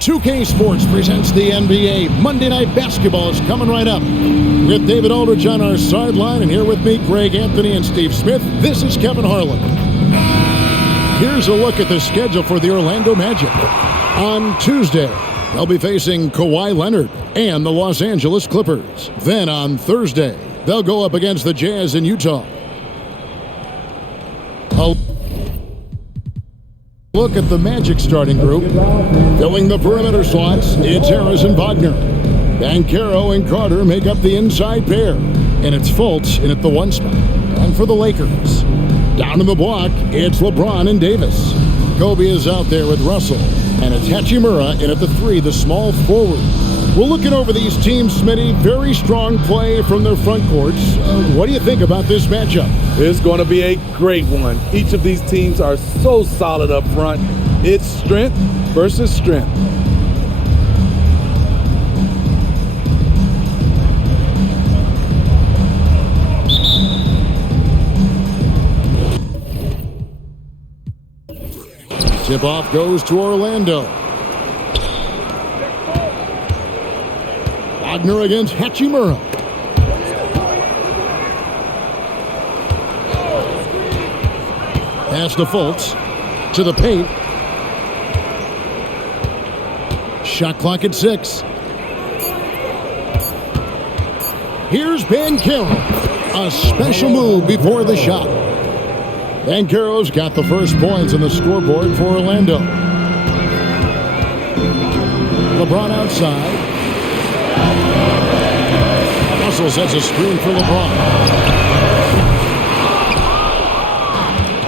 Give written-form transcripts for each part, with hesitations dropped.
2K Sports presents the NBA. Monday Night Basketball is coming right up. With David Aldridge on our sideline, and here with me, Greg Anthony and Steve Smith, this is Kevin Harlan. Here's a look at the schedule for the Orlando Magic. On Tuesday, they'll be facing Kawhi Leonard and the Los Angeles Clippers. Then on Thursday, they'll go up against the Jazz in Utah. Look at the Magic starting group. Filling the perimeter slots, it's Harris and Wagner. Banchero and Carter make up the inside pair. And it's Fultz in at the 1 spot. And for the Lakers, down in the block, it's LeBron and Davis. Kobe is out there with Russell. And it's Hachimura in at the 3, the small forward. We're looking over these teams, Smitty. Very strong play from their front courts. What do you think about this matchup? It's going to be a great one. Each of these teams are so solid up front. It's strength versus strength. Tip-off goes to Orlando. Wagner against Hachimura. Pass to Fultz. To the paint. Shot clock at 6. Here's Banchero. A special move before the shot. Banchero's got the first points on the scoreboard for Orlando. LeBron outside. Russell sets a screen for LeBron.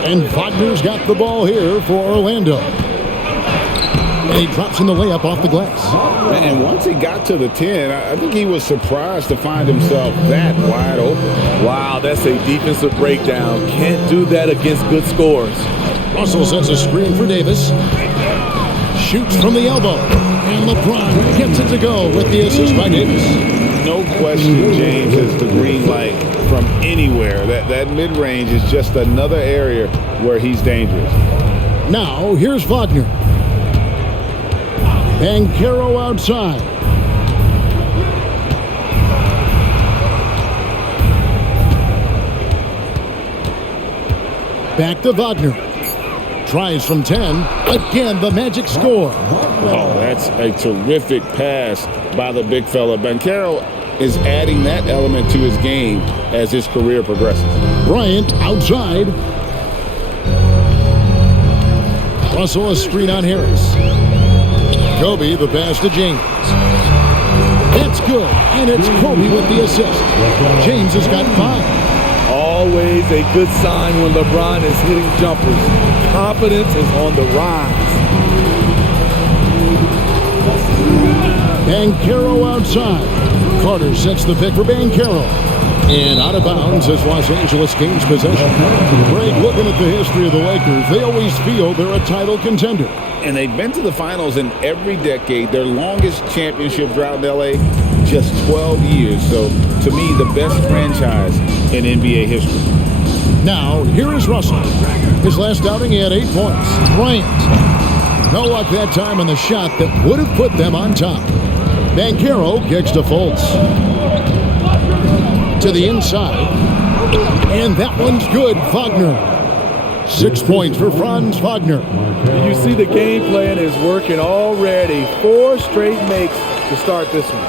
And Wagner's got the ball here for Orlando. And he drops in the layup off the glass. And once he got to the 10, I think he was surprised to find himself that wide open. Wow, that's a defensive breakdown. Can't do that against good scores. Russell sets a screen for Davis. Shoots from the elbow. And LeBron gets it to go with the assist by Davis. No question, James is the green light from anywhere. That mid-range is just another area where he's dangerous. Now, here's Wagner. Banchero outside. Back to Wagner. Tries from 10. Again, the Magic score. Oh, that's a terrific pass by the big fella. Banchero is adding that element to his game as his career progresses. Bryant outside. Russell a screen on Harris. Kobe the pass to James. That's good, and it's Kobe with the assist. James has got 5. Always a good sign when LeBron is hitting jumpers. Confidence is on the rise. Banchero outside. Carter sets the pick for Banchero. And out of bounds as Los Angeles gains possession. Greg, looking at the history of the Lakers, they always feel they're a title contender. And they've been to the finals in every decade. Their longest championship drought in L.A., just 12 years. So, to me, the best franchise in NBA history. Now, here is Russell. His last outing, he had 8 points. Bryant. No luck that time on the shot that would have put them on top. Banchero kicks to Fultz. To the inside. And that one's good. Wagner. 6 points for Franz Wagner. You see the game plan is working already. 4 straight makes to start this one.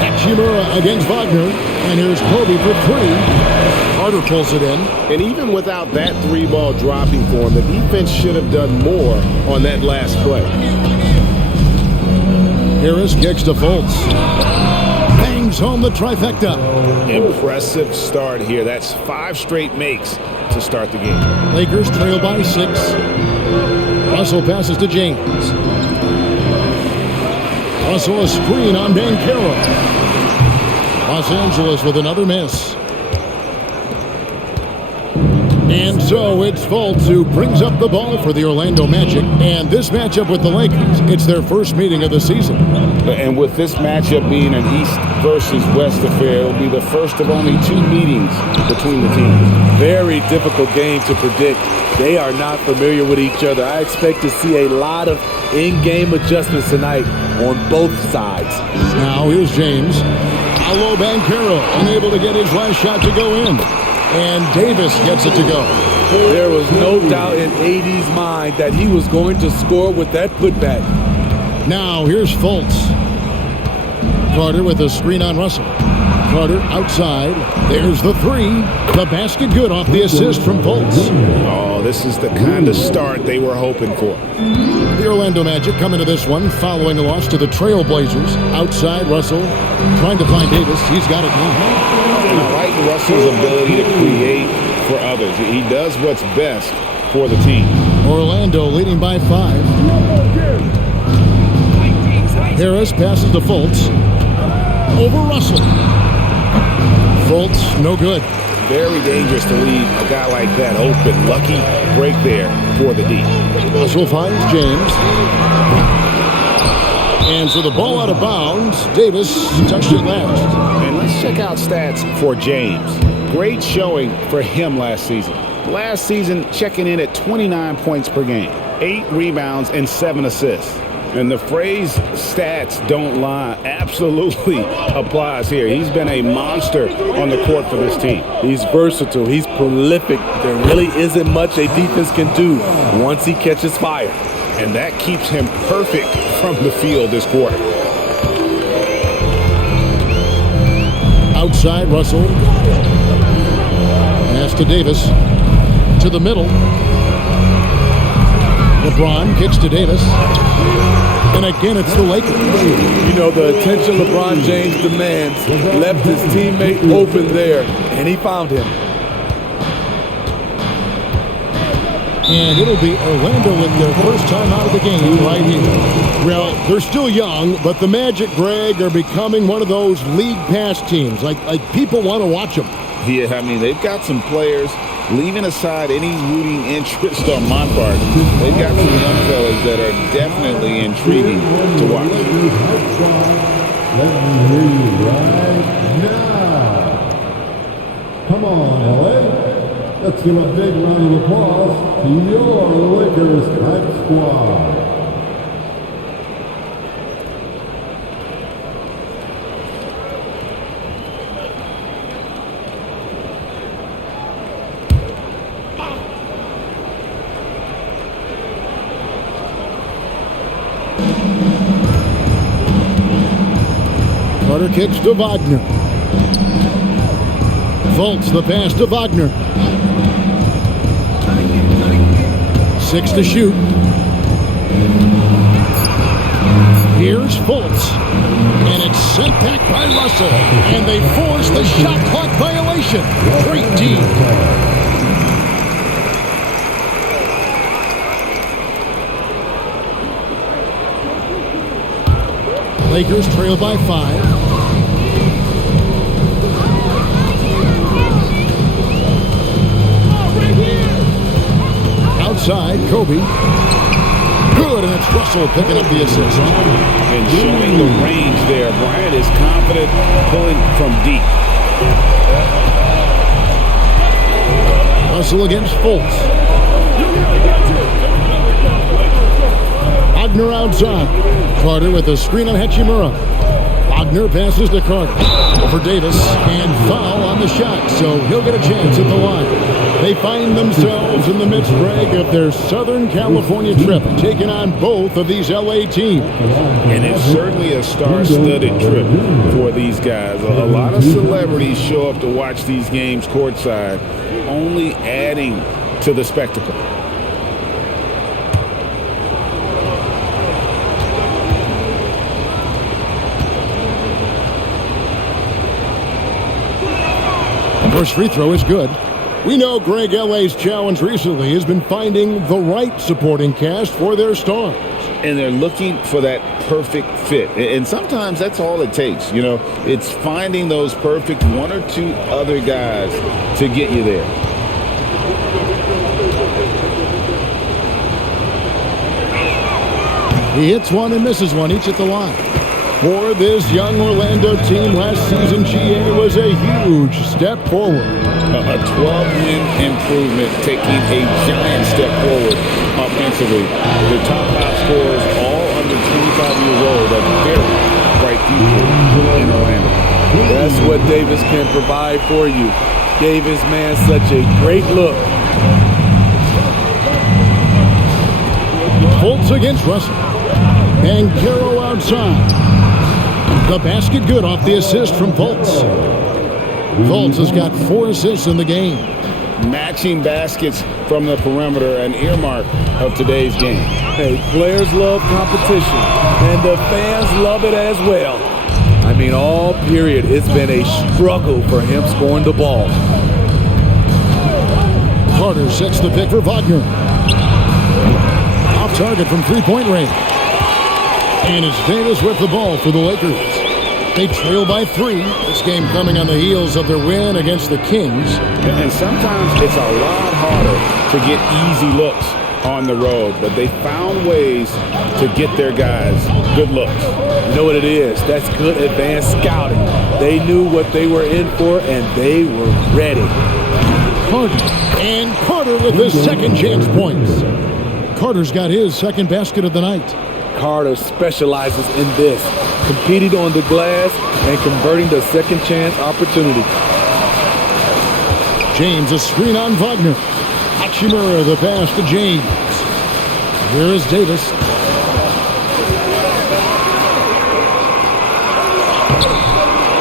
Hachimura against Wagner. And here's Kobe for 3. Carter pulls it in. And even without that 3-ball dropping for him, the defense should have done more on that last play. Harris kicks to Fultz. Bangs home the trifecta. Impressive start here. That's 5 straight makes to start the game. Lakers trail by 6. Russell passes to James. Russell a screen on Banchero. Los Angeles with another miss. And so it's Fultz who brings up the ball for the Orlando Magic. And this matchup with the Lakers, it's their first meeting of the season. And with this matchup being an East versus West affair, it will be the first of only 2 meetings between the teams. Very difficult game to predict. They are not familiar with each other. I expect to see a lot of in-game adjustments tonight on both sides. Now here's James. Paolo Banchero unable to get his last shot to go in. And Davis gets it to go. There was no doubt in AD's mind that he was going to score with that putback. Now here's Fultz. Carter with a screen on Russell. Carter outside. There's the 3. The basket good off the assist from Fultz. Oh, this is the kind of start they were hoping for. The Orlando Magic come into this one following a loss to the Trail Blazers. Outside, Russell trying to find Davis. He's got it now. And I like Russell's ability to create for others. He does what's best for the team. Orlando leading by 5. Harris passes to Fultz. Over Russell. Fultz, no good. Very dangerous to leave a guy like that open. Lucky break there for the D. Russell finds James. And so the ball out of bounds. Davis touched it last. And let's check out stats for James. Great showing for him last season. Last season, checking in at 29 points per game, 8 rebounds, and 7 assists. And the phrase stats don't lie absolutely applies here. He's been a monster on the court for this team. He's versatile. He's prolific. There really isn't much a defense can do once he catches fire. And that keeps him perfect from the field this quarter. Outside, Russell. Pass to Davis. To the middle. LeBron kicks to Davis. And again, it's the Lakers. You know, the attention LeBron James demands left his teammate open there, and he found him. And it'll be Orlando with their first time out of the game right here. Well, they're still young, but the Magic, Greg, are becoming one of those league pass teams. Like people want to watch them. Yeah, I mean, they've got some players, leaving aside any rooting interest on my part, they've got some young fellas that are definitely intriguing to watch. Let me hear you right now. Come on, LA. Let's give a big round of applause to your Lakers hype squad. Carter kicks to Wagner. Fultz the pass to Wagner. 6 to shoot. Here's Fultz. And it's sent back by Russell. And they force the shot clock violation. Great D. Lakers trail by 5. Outside, Kobe. Good, and it's Russell picking up the assist. And showing the range there. Bryant is confident pulling from deep. Russell against Fultz. Wagner outside. Carter with a screen on Hachimura. Wagner passes to Carter. Over Davis, and foul on the shot, so he'll get a chance at the line. They find themselves in the midst, Greg, of their Southern California trip, taking on both of these LA teams. And it's certainly a star-studded trip for these guys. A lot of celebrities show up to watch these games courtside, only adding to the spectacle. First free throw is good. We know Greg LA's challenge recently has been finding the right supporting cast for their stars. and they're looking for that perfect fit. And sometimes that's all it takes. You know, it's finding those perfect one or two other guys to get you there. He hits one and misses one, each at the line. For this young Orlando team, last season GA was a huge step forward. A 12-win improvement, taking a giant step forward offensively. The top 5 scorers, all under 25 years old, a very bright future in Orlando. That's what Davis can provide for you. Davis, man, such a great look. Fultz against Russell. And Caro outside. The basket good off the assist from Fultz. Fultz has got 4 assists in the game. Matching baskets from the perimeter, an earmark of today's game. Hey, players love competition, and the fans love it as well. I mean, all period, it's been a struggle for him scoring the ball. Carter sets the pick for Wagner. Off target from three-point range. And it's Davis with the ball for the Lakers. They trail by 3. This game coming on the heels of their win against the Kings. And sometimes it's a lot harder to get easy looks on the road, but they found ways to get their guys good looks. You know what it is? That's good advanced scouting. They knew what they were in for, and they were ready. Carter with his second chance points. Carter's got his second basket of the night. Carter specializes in this, competing on the glass and converting the second chance opportunity. James, a screen on Wagner. Hachimura, the pass to James. Here is Davis.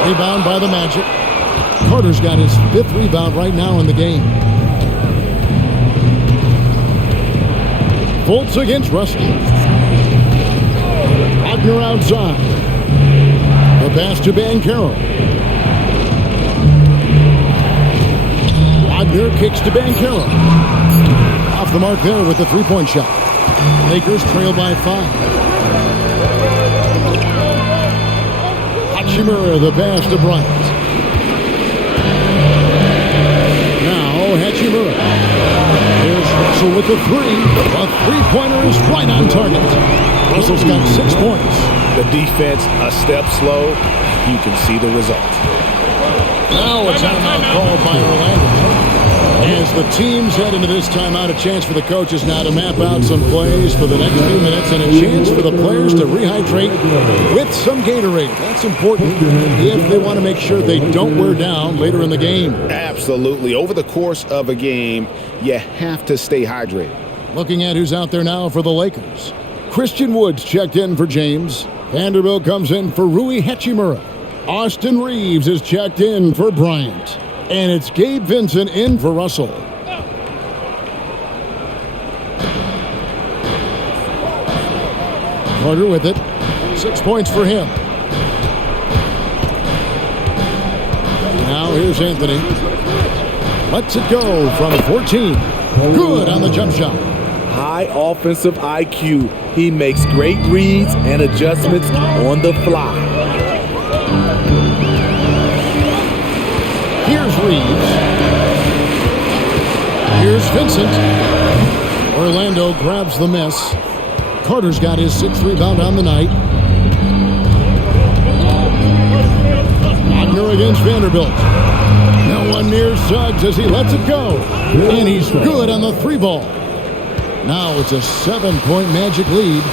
Rebound by the Magic. Carter's got his 5th rebound right now in the game. Fultz against Russell. Wagner outside. The pass to Banchero. Wagner kicks to Banchero. Off the mark there with the three-point shot. Lakers trail by 5. Hachimura, the pass to Bryant. Now Hachimura. Here's Russell with the 3. A three-pointer is right on target. Russell's got 6 points. The defense a step slow. You can see the result. Now a timeout called by Orlando. As the teams head into this timeout, a chance for the coaches now to map out some plays for the next few minutes and a chance for the players to rehydrate with some Gatorade. That's important if they want to make sure they don't wear down later in the game. Absolutely. Over the course of a game, you have to stay hydrated. Looking at who's out there now for the Lakers. Christian Woods checked in for James. Vanderbilt comes in for Rui Hachimura. Austin Reeves is checked in for Bryant. And it's Gabe Vincent in for Russell. Carter with it. 6 points for him. Now here's Anthony. Lets it go from 14. Good on the jump shot. High offensive IQ. He makes great reads and adjustments on the fly. Here's Reeves. Here's Vincent. Orlando grabs the miss. Carter's got his 6th rebound on the night. Wagner against Vanderbilt. No one near Suggs as he lets it go. And he's good on the 3 ball. Now it's a 7-point Magic lead.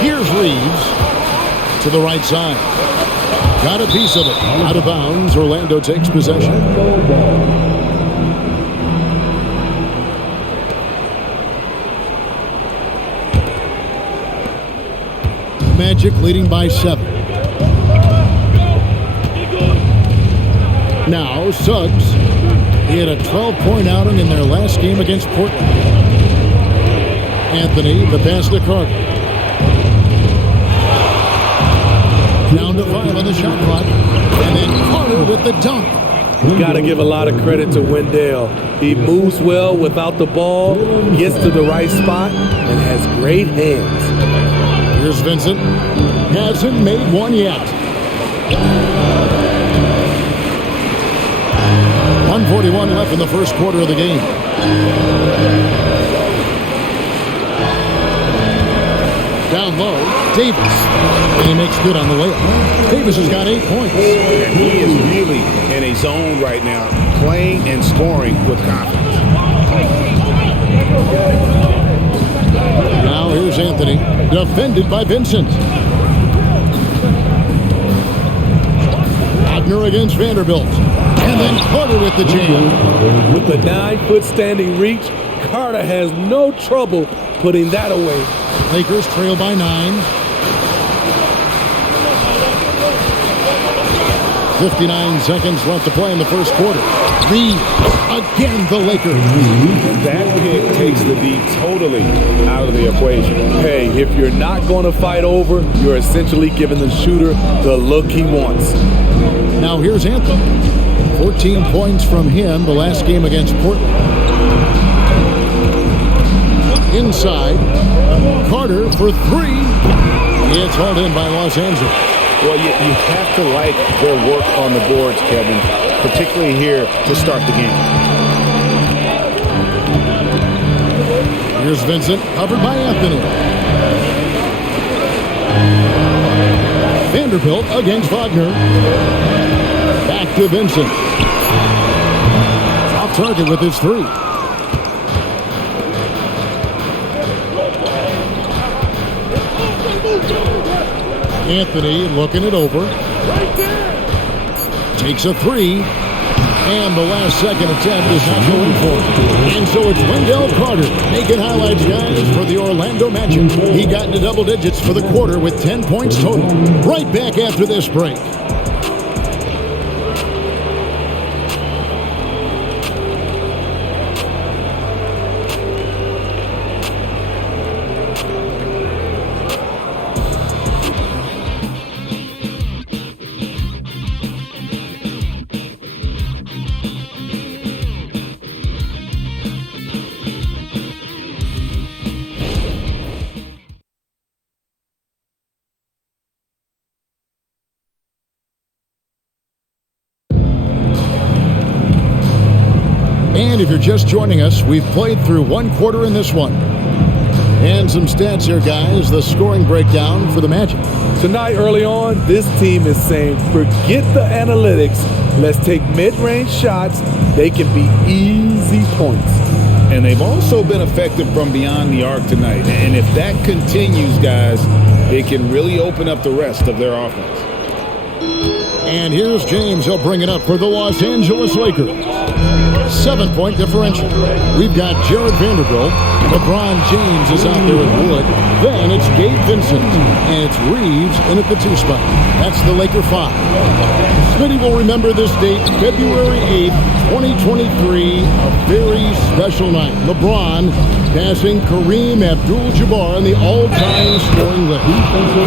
Here's Reeves to the right side. Got a piece of it. Out of bounds. Orlando takes possession. Magic leading by 7. Now Suggs. He had a 12-point outing in their last game against Portland. Anthony, the pass to Carter. Down to 5 on the shot clock. And then Carter with the dunk. Got to give a lot of credit to Wendell. He moves well without the ball, gets to the right spot, and has great hands. Here's Vincent. Hasn't made one yet. 1:41 left in the first quarter of the game. Down low, Davis. And he makes good on the layup. Davis has got 8 points. And he is really in a zone right now, playing and scoring with confidence. Now here's Anthony, defended by Vincent. Wagner against Vanderbilt. And then Carter with the jam. With the 9-foot standing reach, Carter has no trouble putting that away. Lakers trail by 9. 59 seconds left to play in the first quarter. Lead again, the Lakers. That pick takes the D totally out of the equation. Hey, if you're not going to fight over, you're essentially giving the shooter the look he wants. Now here's Anthony. 14 points from him the last game against Portland. Inside, Carter for 3. It's hauled in by Los Angeles. Well, you have to like their work on the boards, Kevin, particularly here to start the game. Here's Vincent, covered by Anthony. Vanderbilt against Wagner. Back to Vincent. Off target with his 3. Anthony looking it over. Takes a 3. And the last second attempt is not going for it. And so it's Wendell Carter making highlights, guys, for the Orlando Magic. He got into double digits for the quarter with 10 points total. Right back after this break. And if you're just joining us, we've played through one quarter in this one. And some stats here, guys. The scoring breakdown for the Magic. Tonight, early on, this team is saying, forget the analytics. Let's take mid-range shots. They can be easy points. And they've also been effective from beyond the arc tonight. And if that continues, guys, it can really open up the rest of their offense. And here's James. He'll bring it up for the Los Angeles Lakers. 7-point differential. We've got Jared Vanderbilt. LeBron James is out there with Wood. Then it's Gabe Vincent. And it's Reeves in at the 2 spot. That's the Laker 5. Smitty will remember this date, February 8th, 2023. A very special night. LeBron passing Kareem Abdul-Jabbar on the all-time scoring list.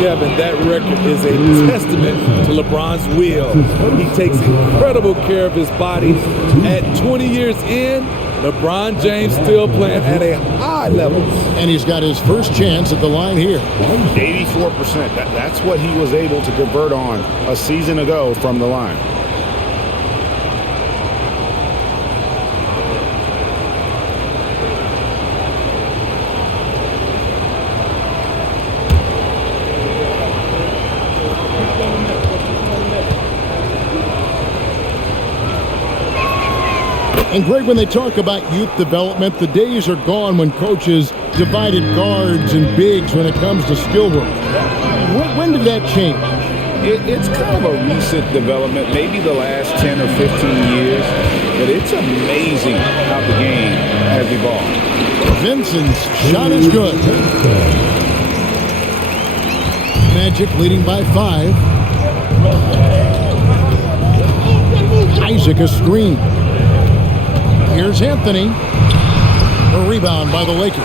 Kevin, that record is a testament to LeBron's will. He takes incredible care of his body. At 20 years in, LeBron James still playing at a high level. And he's got his first chance at the line here. 84%. That's what he was able to convert on a season ago from the line. And Greg, when they talk about youth development, the days are gone when coaches divided guards and bigs when it comes to skill work. When did that change? It's kind of a recent development, maybe the last 10 or 15 years, but it's amazing how the game has evolved. Vincent's shot is good. Magic leading by 5. Isaac a screen. Here's Anthony. A rebound by the Lakers.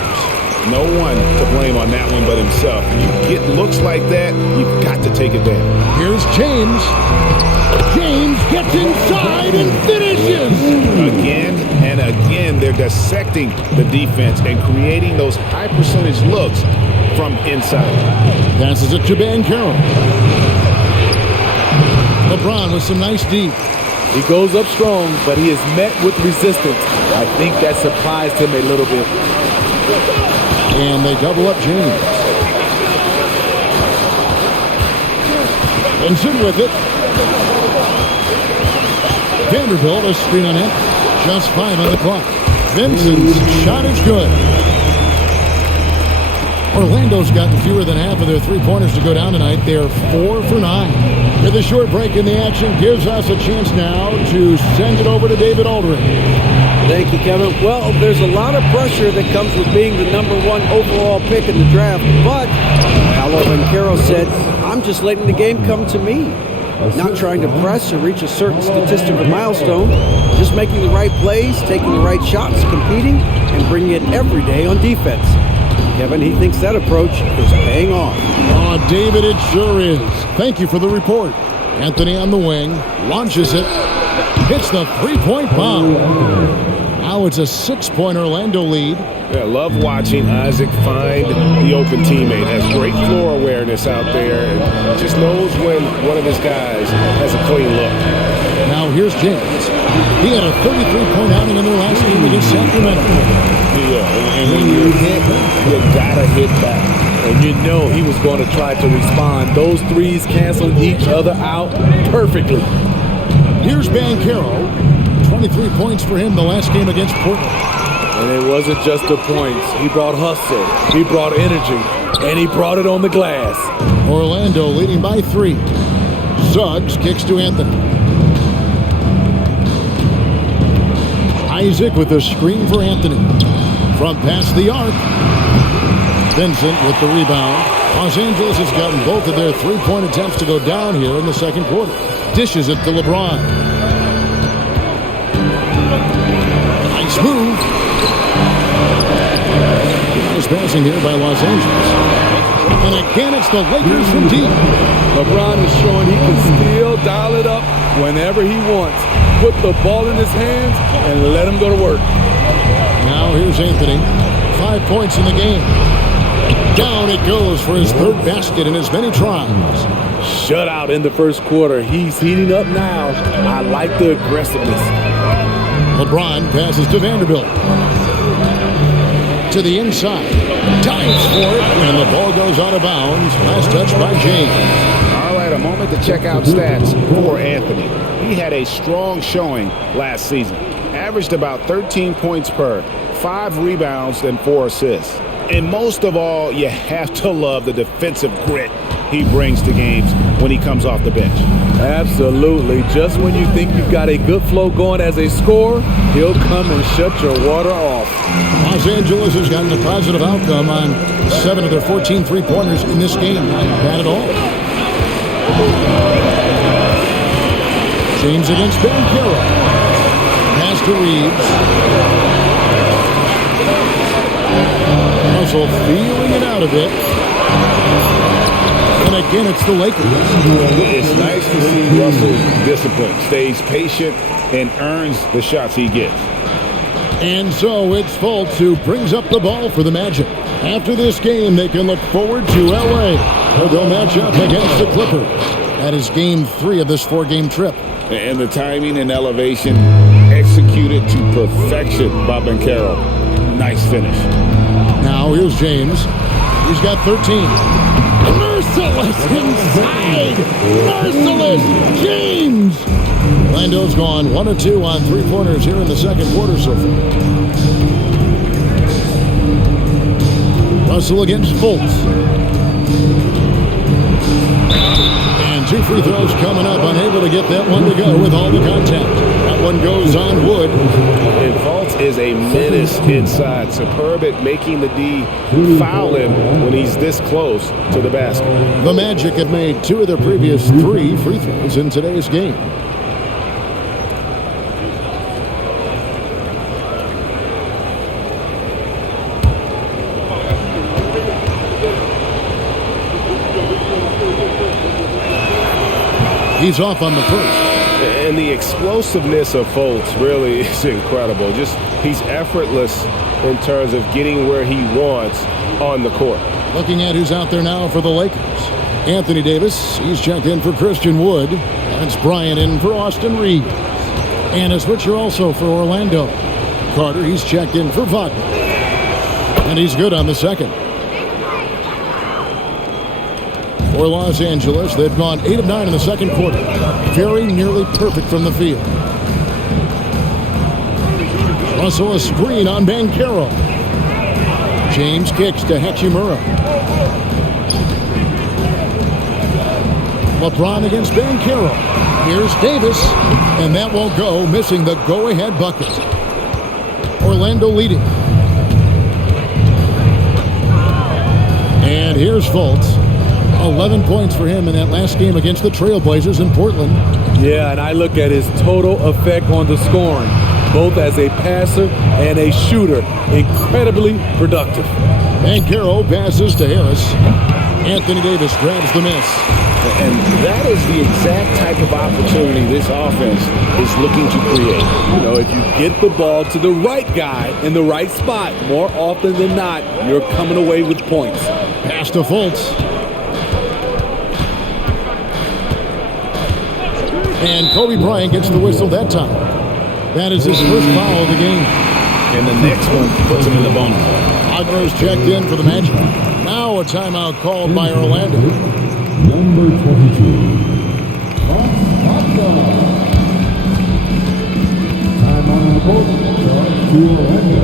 No one to blame on that one but himself. You get looks like that, you've got to take it down. Here's James. James Gets inside and finishes. Again and again, they're dissecting the defense and creating those high percentage looks from inside. Passes it to Banchero. LeBron with some nice D. He goes up strong, but he is met with resistance. I think that surprised him a little bit. And they double up James. Vincent with it. Vanderbilt, a screen on him. Just 5 on the clock. Vincent's shot is good. Orlando's gotten fewer than half of their three-pointers to go down tonight. They're 4 for 9. With a short break in the action, gives us a chance now to send it over to David Aldridge. Thank you, Kevin. Well, there's a lot of pressure that comes with being the #1 overall pick in the draft, but Paolo Banchero said, I'm just letting the game come to me. Not trying to press or reach a certain statistical milestone, just making the right plays, taking the right shots, competing, and bringing it every day on defense. Kevin, he thinks that approach is paying off. Oh, David, it sure is. Thank you for the report. Anthony on the wing, launches it, hits the three-point bomb. Now it's a 6-point Orlando lead. I love watching Isaac find the open teammate. Has great floor awareness out there and just knows when one of his guys has a clean look. Now here's James. He had a 33-point outing in their last game against Sacramento. Yeah, and when you hit, you gotta hit back. And you know he was going to try to respond. Those threes canceled each other out perfectly. Here's Banchero. 23 points for him the last game against Portland. And it wasn't just the points. He brought hustle, he brought energy, and he brought it on the glass. Orlando leading by 3. Suggs kicks to Anthony. Isaac with a screen for Anthony. From past the arc. Vincent with the rebound. Los Angeles has gotten both of their three-point attempts to go down here in the second quarter. Dishes it to LeBron. Nice move. Nice passing here by Los Angeles. And again, it's the Lakers from deep. LeBron is showing he can still dial it up whenever he wants. Put the ball in his hands and let him go to work. Now here's Anthony. 5 points in the game. Down it goes for his third basket in as many tries. Shutout in the first quarter. He's heating up now. I like the aggressiveness. LeBron passes to Vanderbilt. To the inside. Dives for it, and the ball goes out of bounds. Last touch by James. All right, a moment to check out stats for Anthony. He had a strong showing last season. Averaged about 13 points per, 5 rebounds, and 4 assists. And most of all, you have to love the defensive grit he brings to games when he comes off the bench. Absolutely. Just when you think you've got a good flow going as a scorer, he'll come and shut your water off. Los Angeles has gotten a positive outcome on 7 of their 14 three-pointers in this game. Not bad at all. James against Banchero. Pass to Reeves. Russell feeling it out a bit. And again, it's the Lakers. It's nice to see Russell's discipline. Stays patient and earns the shots he gets. And so it's Fultz who brings up the ball for the Magic. After this game, they can look forward to L.A., where they'll match up against the Clippers. That is game 3 of this 4-game trip. And the timing and elevation executed to perfection by Banchero. Nice finish. Now here's James. He's got 13. Merciless inside. Merciless James. Orlando's gone 1 of 2 on three-pointers here in the second quarter so far. Russell against Fultz. And 2 free throws coming up. Unable to get that one to go with all the contact. That one goes on wood. And Fultz is a menace inside. Superb at making the D foul him when he's this close to the basket. The Magic have made 2 of their previous 3 free throws in today's game. He's off on the first. And the explosiveness of Fultz really is incredible. Just he's effortless in terms of getting where he wants on the court. Looking at who's out there now for the Lakers. Anthony Davis, he's checked in for Christian Wood. That's Bryant in for Austin Reeves. And a switcher also for Orlando. Carter, he's checked in for Wagner. And he's good on the second. For Los Angeles, they've gone 8 of 9 in the second quarter. Very nearly perfect from the field. Also a screen on Banchero. James kicks to Hachimura. LeBron against Banchero. Here's Davis, and that won't go, missing the go-ahead bucket. Orlando leading. And here's Fultz. 11 points for him in that last game against the Trailblazers in Portland. Yeah, and I look at his total effect on the scoring, both as a passer and a shooter. Incredibly productive. Banchero passes to Harris. Anthony Davis grabs the miss. And that is the exact type of opportunity this offense is looking to create. You know, if you get the ball to the right guy in the right spot, more often than not, you're coming away with points. Pass to Fultz. And Kobe Bryant gets the whistle that time. That is his first foul of the game. And the next one puts him in the bonus. Wagner's checked in for the Magic. Now a timeout called by Orlando. Number 22. Time on the court. Charge to Orlando.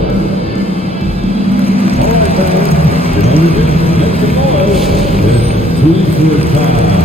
All right, guys. Get on the bench. Make some noise. It's 3-4 time.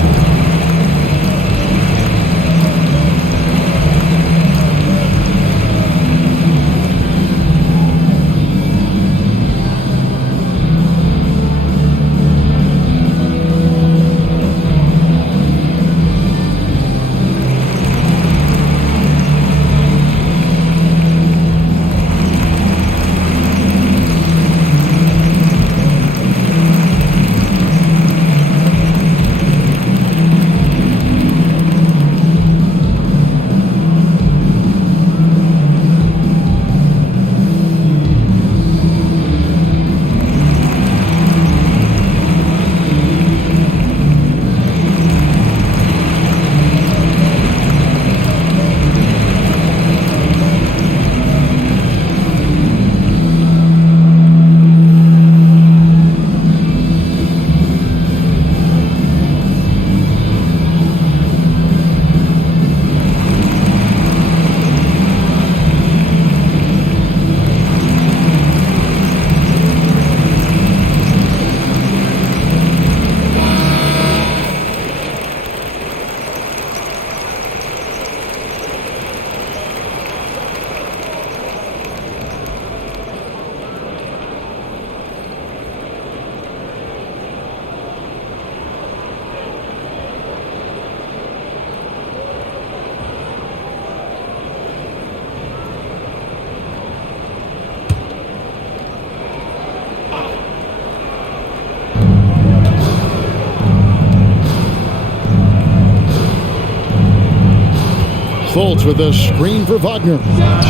Fultz with a screen for Wagner.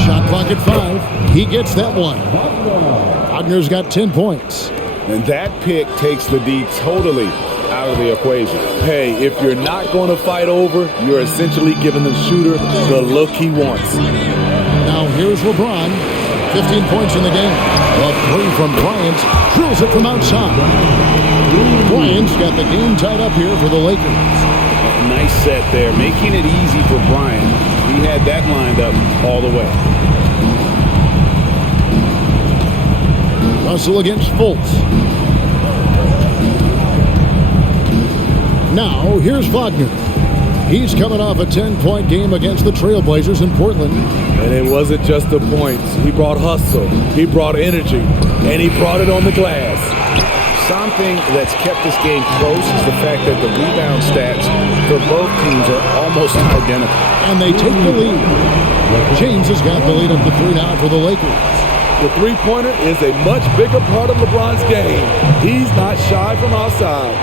Shot clock at 5. He gets that one. Wagner's got 10 points. And that pick takes the D totally out of the equation. Hey, if you're not going to fight over, you're essentially giving the shooter the look he wants. Now here's LeBron. 15 points in the game. A three from Bryant. Drills it from outside. Bryant's got the game tied up here for the Lakers. Nice set there, making it easy for Bryant. He had that lined up all the way. Russell against Fultz. Now, here's Wagner. He's coming off a 10-point game against the Trailblazers in Portland. And it wasn't just the points. He brought hustle, he brought energy, and he brought it on the glass. Something that's kept this game close is the fact that the rebound stats for both teams are almost identical. And they take the lead. James has got the lead up to 3 now for the Lakers. The three-pointer is a much bigger part of LeBron's game. He's not shy from outside.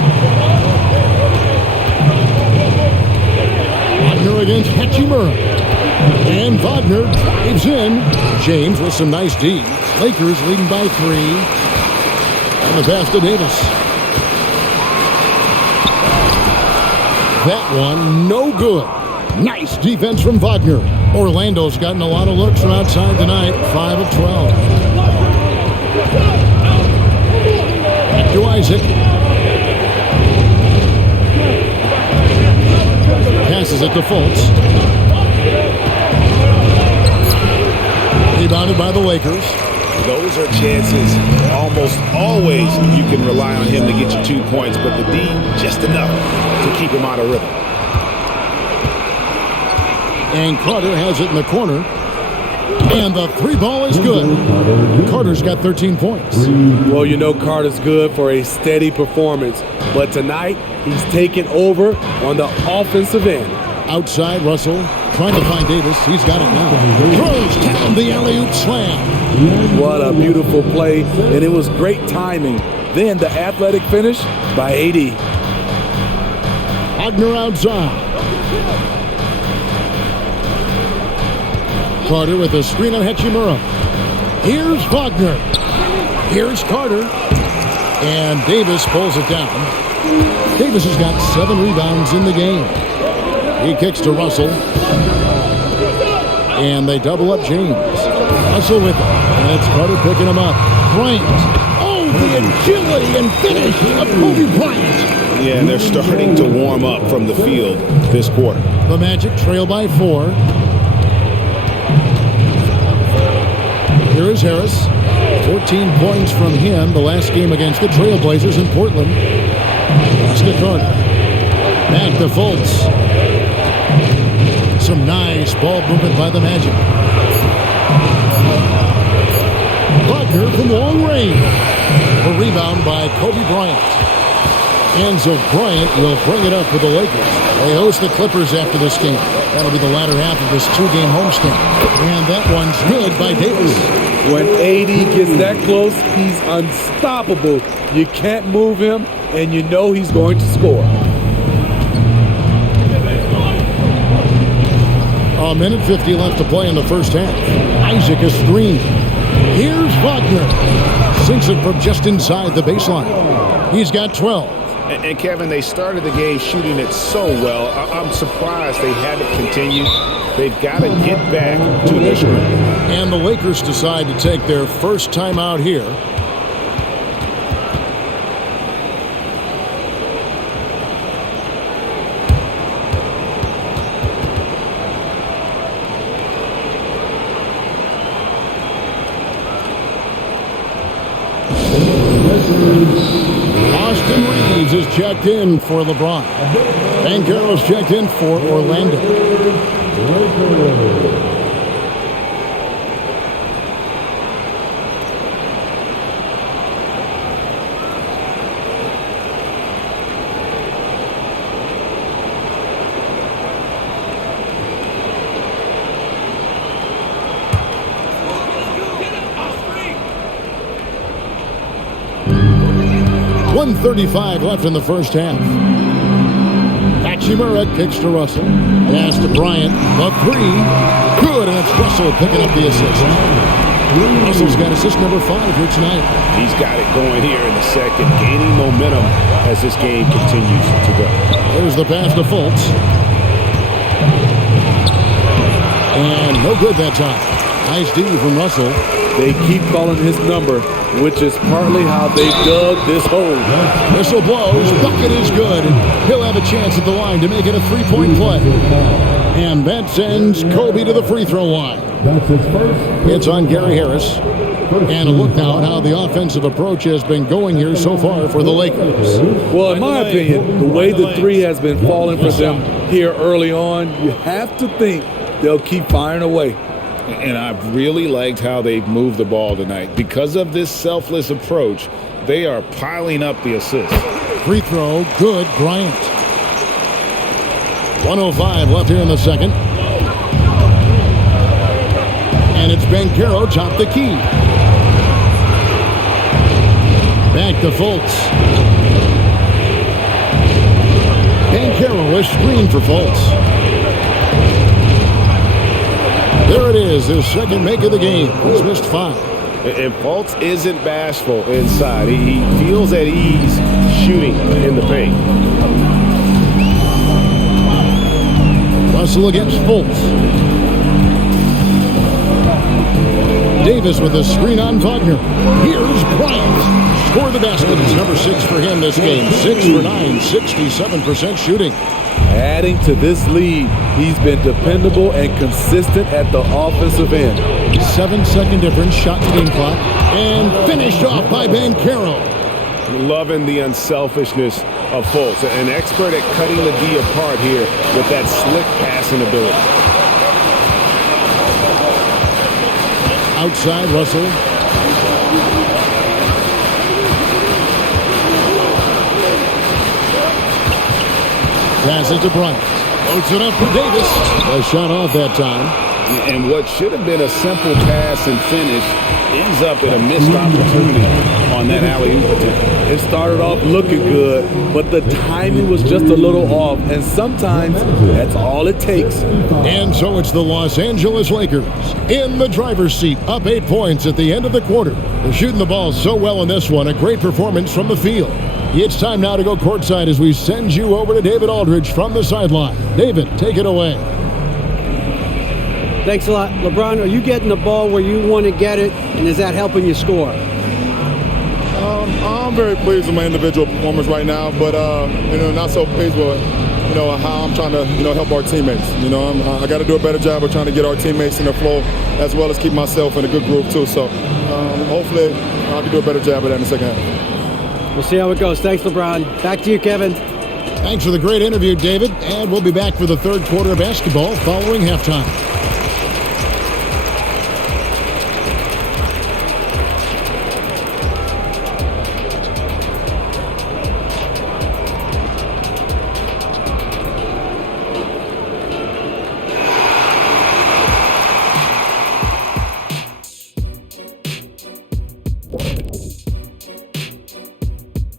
Wagner against finds Hachimura. And Wagner drives in. James with some nice D. Lakers leading by 3. And the pass to Davis. That one, no good. Nice defense from Wagner. Orlando's gotten a lot of looks from outside tonight. 5 of 12. Back to Isaac. Passes it to Fultz. Rebounded by the Lakers. Those are chances almost always you can rely on him to get you 2 points, but the D just enough to keep him out of rhythm. And Carter has it in the corner. And the 3 ball is good. Carter's got 13 points. Well, you know Carter's good for a steady performance, but tonight he's taken over on the offensive end. Outside, Russell trying to find Davis. He's got it now. Throws down the alley-oop slam. What a beautiful play, and it was great timing. Then the athletic finish by AD. Wagner outside. Carter with a screen on Hachimura. Here's Wagner. Here's Carter. And Davis pulls it down. Davis has got 7 rebounds in the game. He kicks to Russell. And they double up James. Russell with him. And it's Carter picking him up. Bryant. Oh, the agility and finish of Kobe Bryant. Yeah, and they're starting to warm up from the field this quarter. The Magic trail by 4. Here is Harris. 14 points from him the last game against the Trailblazers in Portland. Pass to Carter. Back to Fultz. Some nice ball movement by the Magic. Wagner from long range. A rebound by Kobe Bryant. And so Bryant will bring it up for the Lakers. They host the Clippers after this game. That'll be the latter half of this 2-game homestand. And that one's good by Davis. When AD gets that close, he's unstoppable. You can't move him, and you know he's going to score. A minute 50 left to play in the first half. Isaac is screened. Here's Wagner. Sinks it from just inside the baseline. He's got 12. And Kevin, they started the game shooting it so well. I'm surprised they haven't continued. They've got to get back to their strength. And the Lakers decide to take their first time out here. Austin Reeves is checked in for LeBron. Banchero's checked in for Orlando. .135 left in the first half. Hachimura kicks to Russell. Pass to Bryant. The 3. Good, and it's Russell picking up the assist. Russell's got assist number 5 here tonight. He's got it going here in the second, gaining momentum as this game continues to go. There's the pass to Fultz. And no good that time. Nice D from Russell. They keep calling his number, which is partly how they dug this hole. Whistle blows. Bucket is good. And he'll have a chance at the line to make it a 3-point play. And that sends Kobe to the free throw line. That's his first. It's on Gary Harris. And a look now at how the offensive approach has been going here so far for the Lakers. Well, in my opinion, the way the 3 has been falling for them here early on, you have to think they'll keep firing away. And I've really liked how they've moved the ball tonight. Because of this selfless approach, they are piling up the assists. Free throw, good, Bryant. 1:05 left here in the second. And it's Banchero top the key. Back to Fultz. Banchero was screened for Fultz. There it is, his second make of the game. He's missed 5. And Fultz isn't bashful inside. He feels at ease shooting in the paint. Russell against Fultz. Davis with a screen on Wagner. Here's Bryant. Score the basket. It's number 6 for him this game. 6 for 9, 67% shooting. Adding to this lead, he's been dependable and consistent at the offensive end. 7-second difference, shot to game clock, and finished off by Banchero. Loving the unselfishness of Fultz. An expert at cutting the D apart here with that slick passing ability. Outside, Russell. Passes to Bryant. Loads it up for Davis. A shot off that time. And what should have been a simple pass and finish ends up with a missed opportunity on that alley-oop attempt. It started off looking good, but the timing was just a little off, and sometimes that's all it takes. And so it's the Los Angeles Lakers in the driver's seat, up 8 points at the end of the quarter. They're shooting the ball so well in this one, a great performance from the field. It's time now to go courtside as we send you over to David Aldridge from the sideline. David, take it away. Thanks a lot. LeBron, are you getting the ball where you want to get it, and is that helping you score? I'm very pleased with my individual performance right now, but not so pleased with how I'm trying to help our teammates. I got to do a better job of trying to get our teammates in the flow as well as keep myself in a good groove too. So hopefully I can do a better job of that in the second half. We'll see how it goes. Thanks, LeBron. Back to you, Kevin. Thanks for the great interview, David, and we'll be back for the third quarter of basketball following halftime.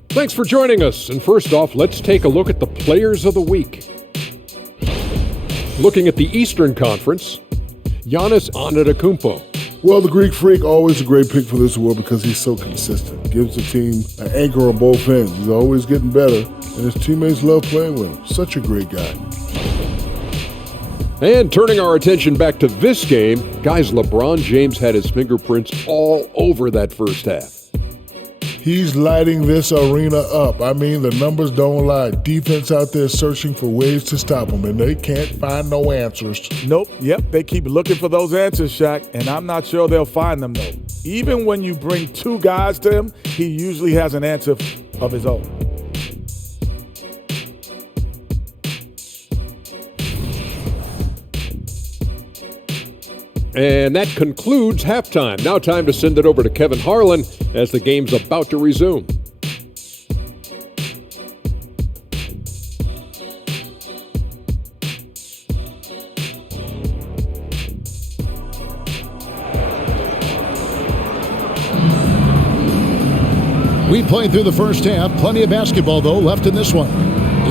Thanks for joining us. And first off, let's take a look at the Players of the Week. Looking at the Eastern Conference, Giannis Antetokounmpo. Well, the Greek Freak, always a great pick for this award because he's so consistent. Gives the team an anchor on both ends. He's always getting better, and his teammates love playing with him. Such a great guy. And turning our attention back to this game, guys, LeBron James had his fingerprints all over that first half. He's lighting this arena up. I mean, the numbers don't lie. Defense out there searching for ways to stop him, and they can't find no answers. Nope. Yep. They keep looking for those answers, Shaq, and I'm not sure they'll find them, though. Even when you bring 2 guys to him, he usually has an answer of his own. And that concludes halftime. Now time to send it over to Kevin Harlan as the game's about to resume. We played through the first half. Plenty of basketball, though, left in this one.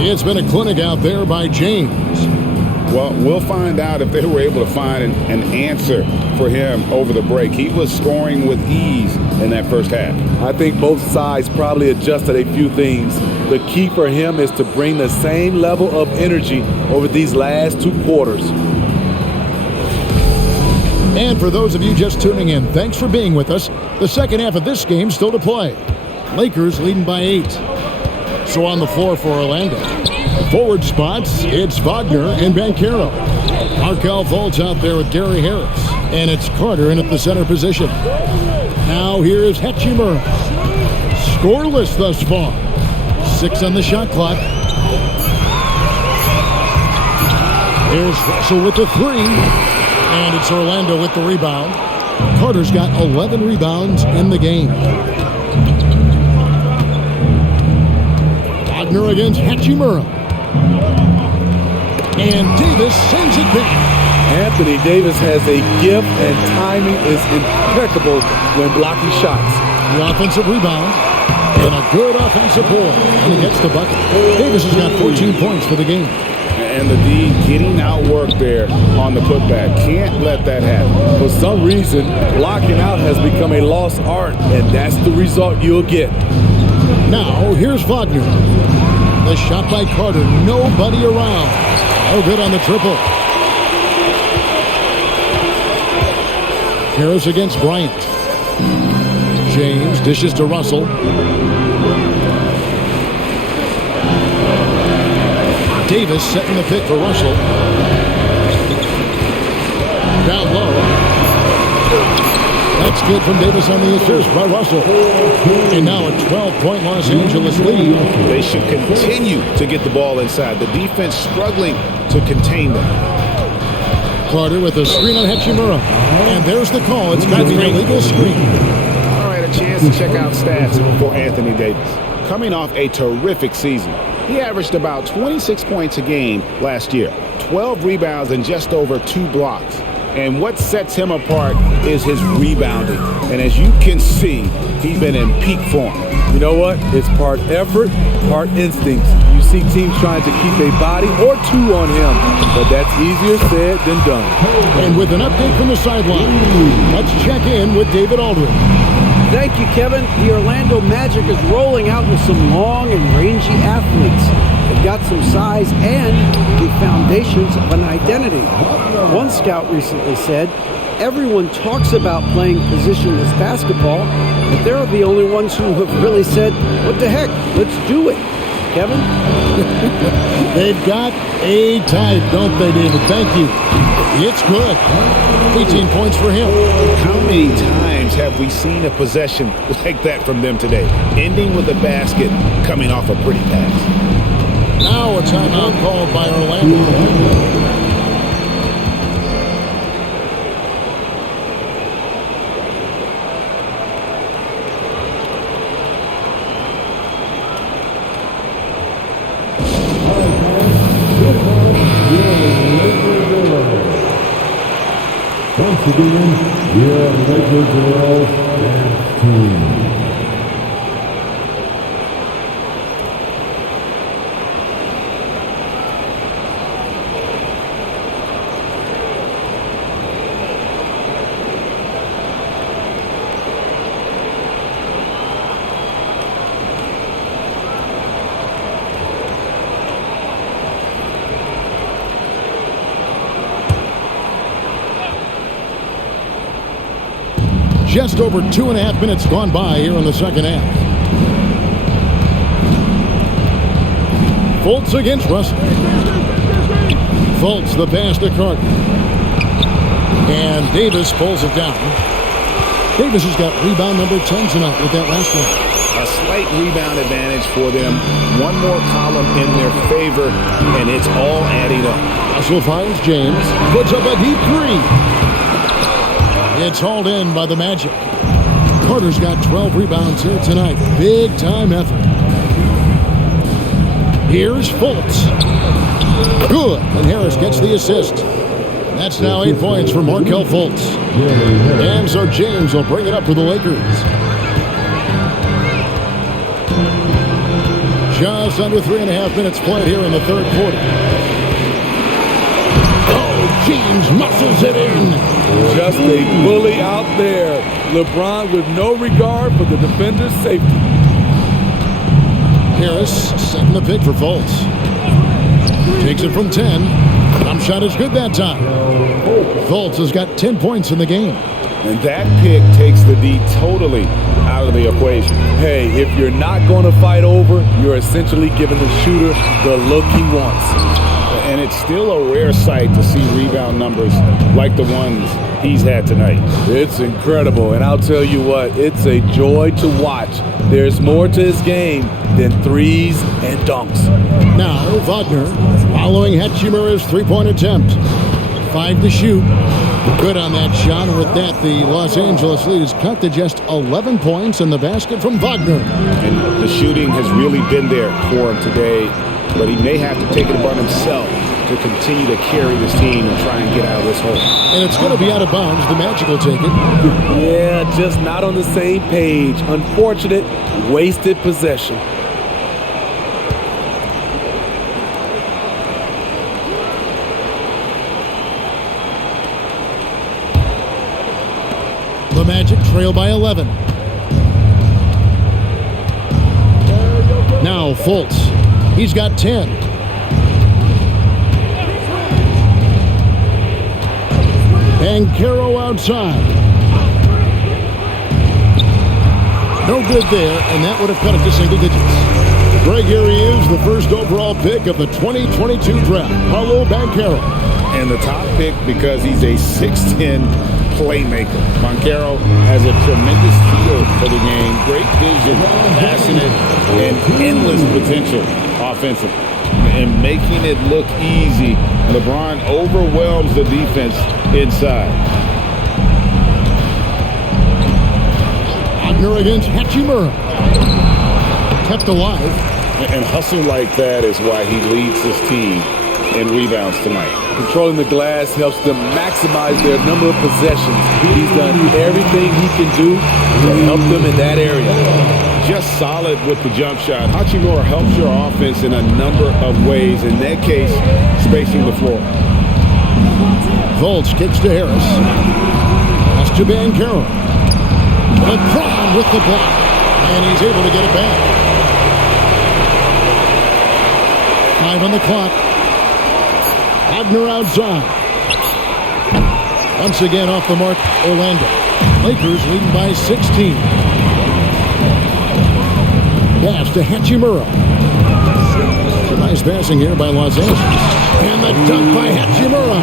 It's been a clinic out there by James. Well, we'll find out if they were able to find an answer for him over the break. He was scoring with ease in that first half. I think both sides probably adjusted a few things. The key for him is to bring the same level of energy over these last 2 quarters. And for those of you just tuning in, thanks for being with us. The second half of this game still to play. Lakers leading by 8. So on the floor for Orlando. Forward spots, it's Wagner and Banchero. Markelle Fultz out there with Gary Harris. And it's Carter in at the center position. Now here's Hachimura. Scoreless thus far. 6 on the shot clock. Here's Russell with the 3. And it's Orlando with the rebound. Carter's got 11 rebounds in the game. Wagner against Hachimura. And Davis sends it back. Anthony Davis has a gift, and timing is impeccable when blocking shots. The offensive rebound and a good offensive board. And he gets the bucket. Davis has got 14 points for the game. And the D getting outworked there on the putback. Can't let that happen. For some reason, blocking out has become a lost art, and that's the result you'll get. Now, here's Wagner. The shot by Carter. Nobody around. No good on the triple. Harris against Bryant. James dishes to Russell. Davis setting the pick for Russell. Down low. That's good from Davis on the assist by Russell. And now a 12-point Los Angeles lead. They should continue to get the ball inside. The defense struggling to contain them. Carter with a screen on Hachimura. And there's the call. It's going to be an illegal screen. All right, a chance to check out stats for Anthony Davis. Coming off a terrific season. He averaged about 26 points a game last year, 12 rebounds and just over 2 blocks. And what sets him apart is his rebounding. And as you can see, he's been in peak form. You know what? It's part effort, part instincts. You see teams trying to keep a body or two on him, but that's easier said than done. And with an update from the sideline, let's check in with David Aldridge. Thank you, Kevin. The Orlando Magic is rolling out with some long and rangy athletes. They've got some size and the foundations of an identity. One scout recently said, everyone talks about playing positionless basketball, but they're the only ones who have really said, what the heck, let's do it. Kevin? They've got a type, don't they, David? Thank you. It's good. 18 points for him. How many times have we seen a possession like that from them today? Ending with a basket, coming off a pretty pass. Now a timeout called by Orlando. Once again, your Lakers girls dance team. Just over 2.5 minutes gone by here in the second half. Fultz against Russell. Fultz the pass to Carter. And Davis pulls it down. Davis has got rebound number 10 tonight with that last one. A slight rebound advantage for them. One more column in their favor, and it's all adding up. Russell finds James. Puts up a deep three. It's hauled in by the Magic. Carter's got 12 rebounds here tonight. Big time effort. Here's Fultz. Good. And Harris gets the assist. That's now 8 points for Markelle Fultz. And so James will bring it up for the Lakers. Just under 3.5 minutes played here in the third quarter. Oh, James muscles it in. Just a bully out there. LeBron with no regard for the defender's safety. Harris setting the pick for Fultz. Takes it from 10. Jump shot is good that time. Fultz has got 10 points in the game. And that pick takes the D totally out of the equation. Hey, if you're not going to fight over, you're essentially giving the shooter the look he wants. And it's still a rare sight to see rebound numbers like the ones he's had tonight. It's incredible, and I'll tell you what, it's a joy to watch. There's more to his game than threes and dunks. Now, Wagner following Hachimura's three-point attempt. 5 to shoot. Good on that shot, and with that, the Los Angeles lead is cut to just 11 points in the basket from Wagner. And the shooting has really been there for him today, but he may have to take it upon himself to continue to carry this team and try and get out of this hole. And it's going to be out of bounds. The Magic will take it. Yeah, just not on the same page. Unfortunate, wasted possession. The Magic trail by 11. Now Fultz. He's got 10. Banchero outside. No good there, and that would have cut it to single digits. Greg, here he is, the first overall pick of the 2022 draft, Paolo Banchero. And the top pick because he's a 6'10 playmaker. Banchero has a tremendous feel for the game, great vision, passionate, and endless potential offensively. And making it look easy, LeBron overwhelms the defense inside. Wagner against Hachimura. Kept alive. And hustle like that is why he leads his team in rebounds tonight. Controlling the glass helps them maximize their number of possessions. He's done everything he can do to help them in that area. Just solid with the jump shot. Hachimura helps your offense in a number of ways. In that case, spacing the floor. Fultz kicks to Harris. Pass to Banchero. LeBron with the block. And he's able to get it back. 5 on the clock. Wagner outside. Once again off the mark, Orlando. Lakers leading by 16. Pass to Hachimura. Nice passing here by Los Angeles. And the dunk by Hachimura.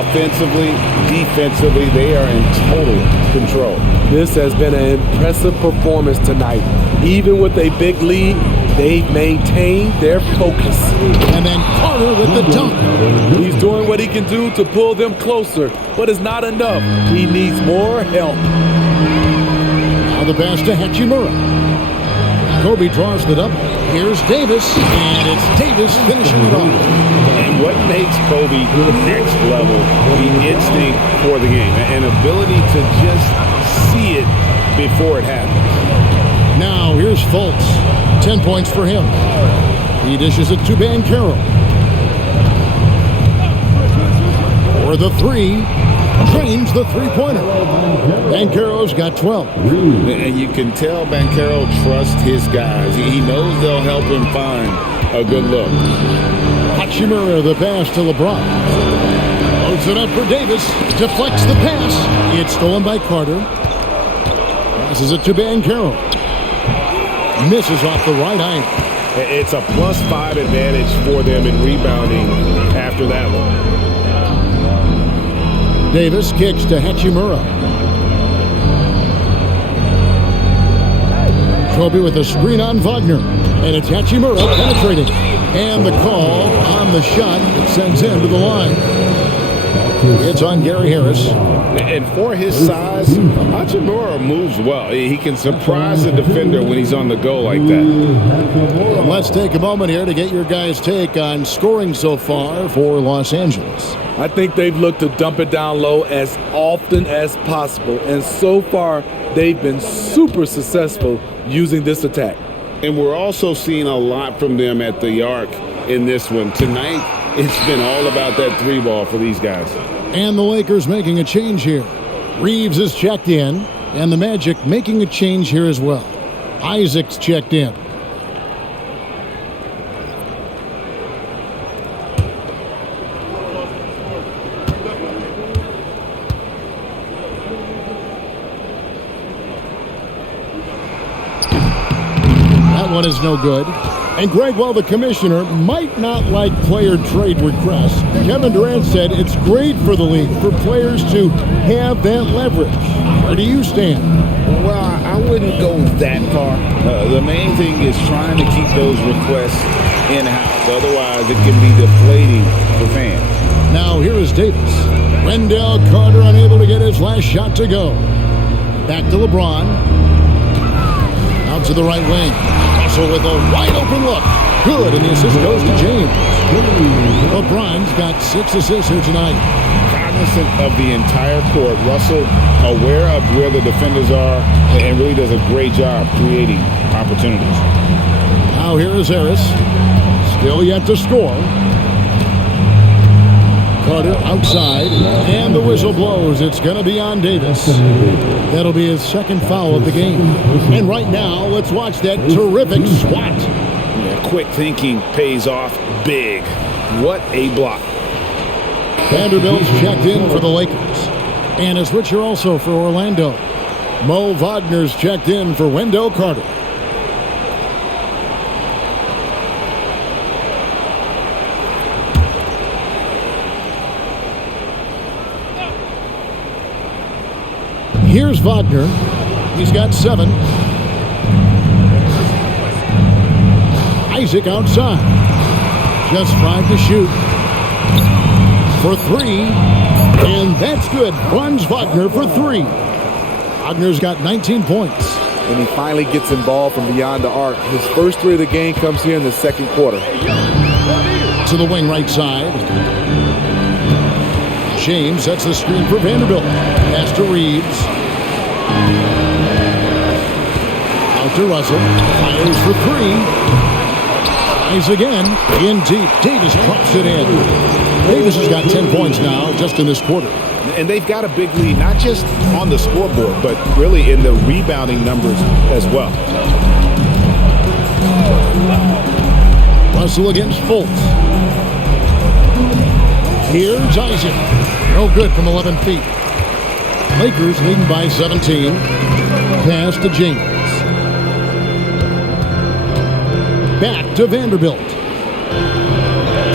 Offensively, defensively, they are in total control. This has been an impressive performance tonight. Even with a big lead, they've maintained their focus. And then Carter with the dunk. He's doing what he can do to pull them closer, but it's not enough. He needs more help. Now the pass to Hachimura. Kobe draws the double. Here's Davis, and it's Davis finishing it off. And what makes Kobe next level, the instinct for the game, an ability to just see it before it happens. Now here's Fultz. 10 points for him. He dishes it to Banchero. For the three. Drains the three-pointer. Banchero's got 12. And you can tell Banchero trusts his guys. He knows they'll help him find a good look. Hachimura, the pass to LeBron. Loads it up for Davis. Deflects the pass. It's stolen by Carter. Passes it to Banchero. Misses off the right iron. It's a +5 advantage for them in rebounding after that one. Davis kicks to Hachimura. Kobe with a screen on Wagner. And it's Hachimura penetrating. And the call on the shot that sends him to the line. It's on Gary Harris. And for his size, Hachimura moves well. He can surprise the defender when he's on the go like that. Let's take a moment here to get your guys' take on scoring so far for Los Angeles. I think they've looked to dump it down low as often as possible. And so far, they've been super successful using this attack. And we're also seeing a lot from them at the arc in this one. Tonight, it's been all about that three ball for these guys. And the Lakers making a change here. Reeves is checked in, and the Magic making a change here as well. Isaac's checked in. That one is no good. And Greg, while the commissioner might not like player trade requests, Kevin Durant said it's great for the league for players to have that leverage. Where do you stand? Well, I wouldn't go that far. The main thing is trying to keep those requests in-house. Otherwise, it can be deflating for fans. Now here is Davis. Wendell Carter unable to get his last shot to go. Back to LeBron. Out to the right wing. Also with a wide open look. Good, and the assist goes to James. LeBron's got 6 assists here tonight. Cognizant of the entire court. Russell aware of where the defenders are and really does a great job creating opportunities. Now here is Harris. Still yet to score. Carter outside, and the whistle blows. It's going to be on Davis. That'll be his second foul of the game. And right now, let's watch that terrific swat. Yeah, quick thinking pays off big. What a block. Vanderbilt's checked in for the Lakers. And a switcher also for Orlando. Mo Wagner's checked in for Wendell Carter. Here's Wagner. He's got 7. Isaac outside. Just 5 to shoot. For 3. And that's good. Franz Wagner for 3. Wagner's got 19 points. And he finally gets involved from beyond the arc. His first 3 of the game comes here in the second quarter. To the wing right side. James sets the screen for Vanderbilt. Pass to Reeves. Out to Russell. Fires for 3. Tries again. In deep. Davis drops it in. Davis has got 10 points now just in this quarter. And they've got a big lead, not just on the scoreboard, but really in the rebounding numbers as well. Russell against Fultz. Here's Isaac. No good from 11 feet. Lakers leading by 17. Pass to James. Back to Vanderbilt.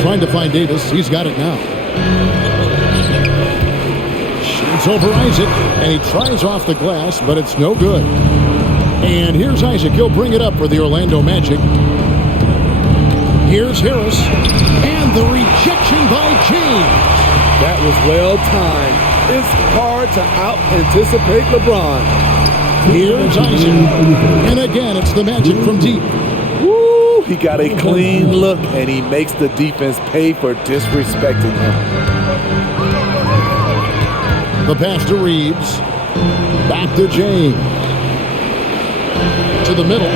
Trying to find Davis. He's got it now. Shoots over Isaac, and he tries off the glass, but it's no good. And here's Isaac. He'll bring it up for the Orlando Magic. Here's Harris, and the rejection by James. That was well timed. It's hard to out-anticipate LeBron. Here's Isaac, and again, it's the Magic from deep. Woo! He got a clean look, and he makes the defense pay for disrespecting him. The pass to Reeves. Back to James. To the middle.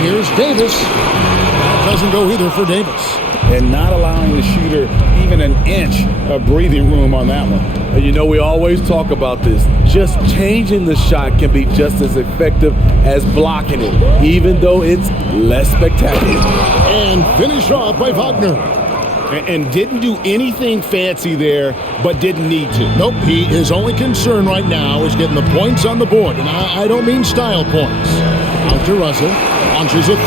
Here's Davis. That doesn't go either for Davis. And not allowing the shooter even an inch of breathing room on that one. And you know, we always talk about this. Just changing the shot can be just as effective as blocking it, even though it's less spectacular. And finished off by Wagner. And didn't do anything fancy there, but didn't need to. Nope, his only concern right now is getting the points on the board. And I don't mean style points. Out to Russell. Launches a 3.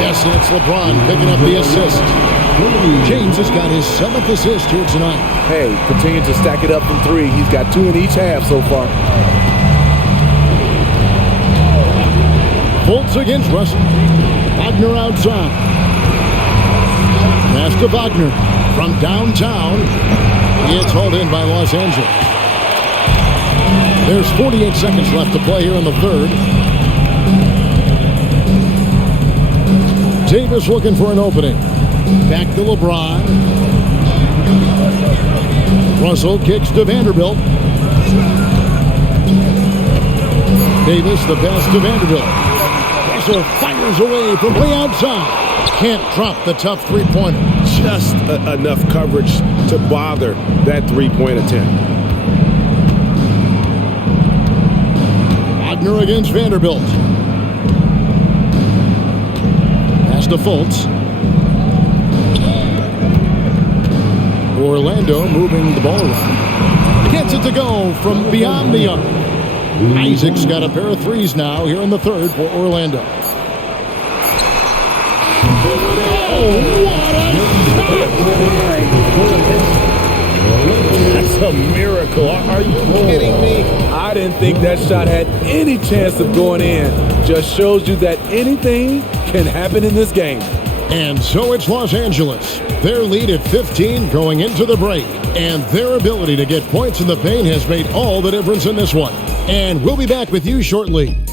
Yes, and it's LeBron picking up the assist. James has got his 7th assist here tonight. Hey, continue to stack it up from 3. He's got 2 in each half so far. Fultz against Russell. Wagner outside. Pass to Wagner from downtown. It's hauled in by Los Angeles. There's 48 seconds left to play here in the third. Davis looking for an opening. Back to LeBron. Russell kicks to Vanderbilt. Davis, the pass to Vanderbilt. Russell fires away from way outside. Can't drop the tough three-pointer. Just enough coverage to bother that three-point attempt. Wagner against Vanderbilt. Pass to Fultz. Orlando moving the ball around. Gets it to go from beyond the arc. Isaac's got a pair of 3s now here in the third for Orlando. Oh, what That's a miracle. Are you kidding me? I didn't think that shot had any chance of going in. Just shows you that anything can happen in this game. And so it's Los Angeles. Their lead at 15 going into the break. And their ability to get points in the paint has made all the difference in this one. And we'll be back with you shortly.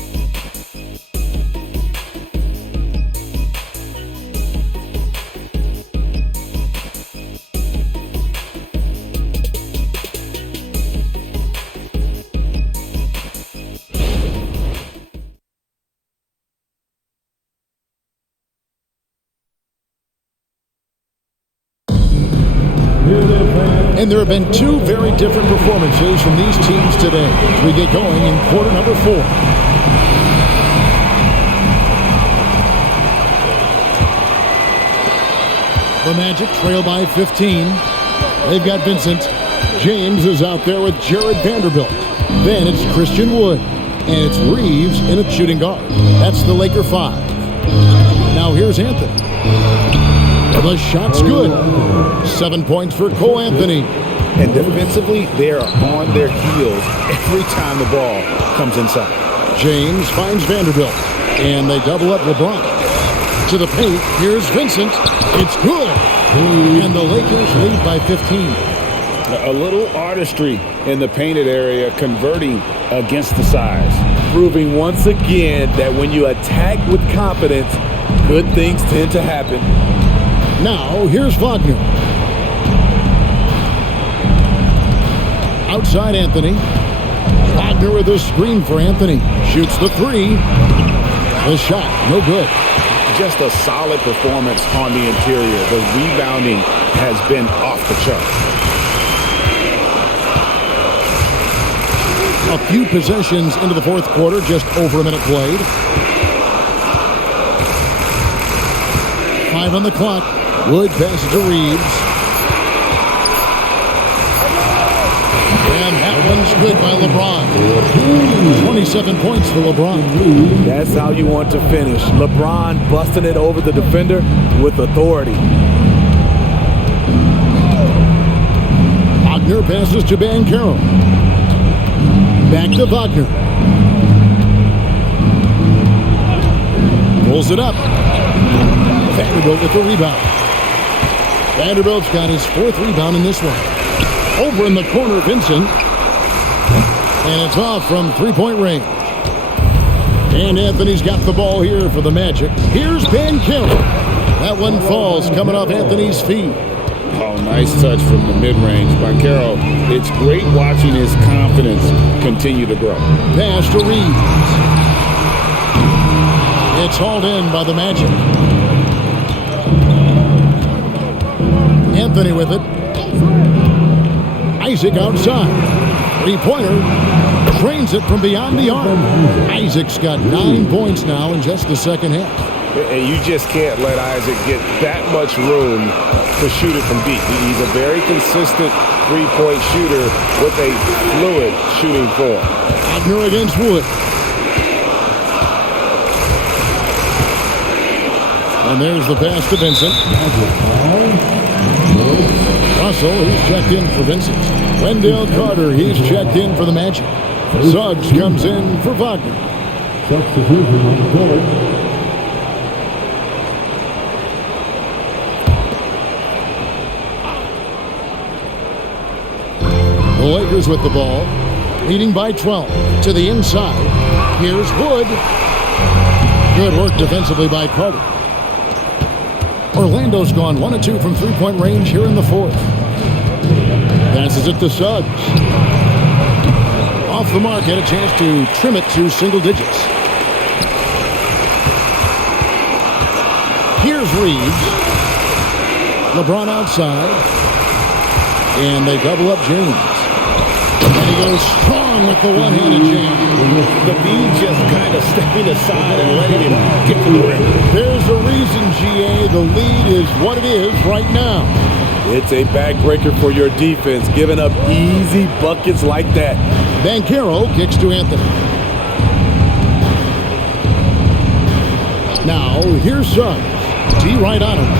Here they fans. And there have been two very different performances from these teams today as we get going in quarter number 4. The Magic trail by 15. They've got Vincent. James is out there with Jared Vanderbilt. Then it's Christian Wood. And it's Reeves in a shooting guard. That's the Laker 5. Now here's Anthony. The shot's good. 7 points for Cole Anthony. And defensively, they're on their heels every time the ball comes inside. James finds Vanderbilt. And they double up LeBron. To the paint, here's Vincent. It's good. And the Lakers lead by 15. A little artistry in the painted area, converting against the size. Proving once again that when you attack with confidence, good things tend to happen. Now, here's Wagner. Outside Anthony. Wagner with a screen for Anthony. Shoots the 3. The shot, no good. Just a solid performance on the interior. The rebounding has been off the charts. A few possessions into the fourth quarter, just over a minute played. 5 on the clock. Wood passes to Reeves. And that one's good by LeBron. 27 points for LeBron. That's how you want to finish. LeBron busting it over the defender with authority. Wagner passes to Banchero. Back to Wagner. Pulls it up. Vanderbilt with the rebound. Vanderbilt's got his 4th rebound in this one. Over in the corner, Vincent. And it's off from 3-point range. And Anthony's got the ball here for the Magic. Here's Banchero. That one falls coming off Anthony's feet. Oh, nice touch from the mid-range. Banchero, it's great watching his confidence continue to grow. Pass to Reeves. It's hauled in by the Magic. Anthony with it. Isaac outside. 3-pointer. Trains it from beyond the arc. Isaac's got 9 points now in just the second half. And you just can't let Isaac get that much room to shoot it from deep. He's a very consistent three-point shooter with a fluid shooting form. Wagner against Wood. And there's the pass to Vincent. Russell, he's checked in for Vincent. Wendell Carter, he's checked in for the Magic. Suggs comes in for Wagner. Substitution on the court. The Lakers with the ball, leading by 12 to the inside. Here's Wood. Good work defensively by Carter. Orlando's gone 1 of 2 from 3-point range here in the fourth. Passes it to Suggs. Off the mark, had a chance to trim it to single digits. Here's Reeves. LeBron outside. And they double up James. And he goes strong with the one-handed jam. The D just kind of stepping aside and letting him get to the rim. There's a reason, GA. The lead is what it is right now. It's a backbreaker for your defense, giving up easy buckets like that. Banchero kicks to Anthony. Now, here's Suggs. D right on him.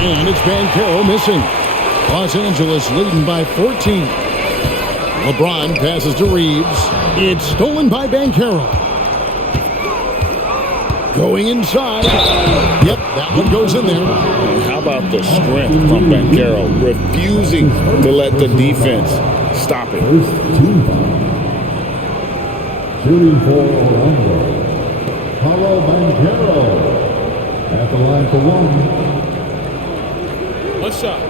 And it's Banchero missing. Los Angeles leading by 14. LeBron passes to Reeves. It's stolen by Banchero. Going inside. Yep, that one goes in there. And how about the strength from Banchero, refusing to let the defense stop it. First team foul. Shooting for Orlando. Paulo Banchero at the line for one. One shot.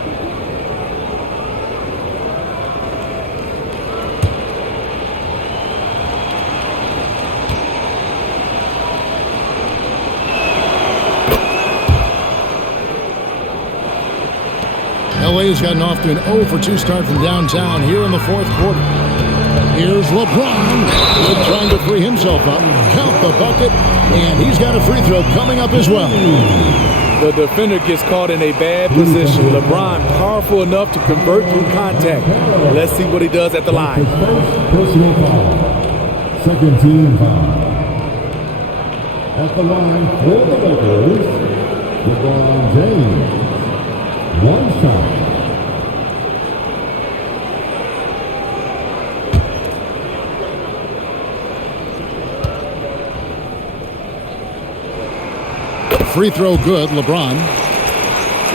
LA's gotten off to an 0 for 2 start from downtown here in the fourth quarter. Here's LeBron. Good trying to free himself up. Count the bucket. And he's got a free throw coming up as well. The defender gets caught in a bad position. LeBron powerful enough to convert through contact. Let's see what he does at the line. Personal foul. Second team foul. At the line for the Lakers, LeBron James. One shot. Free throw good, LeBron.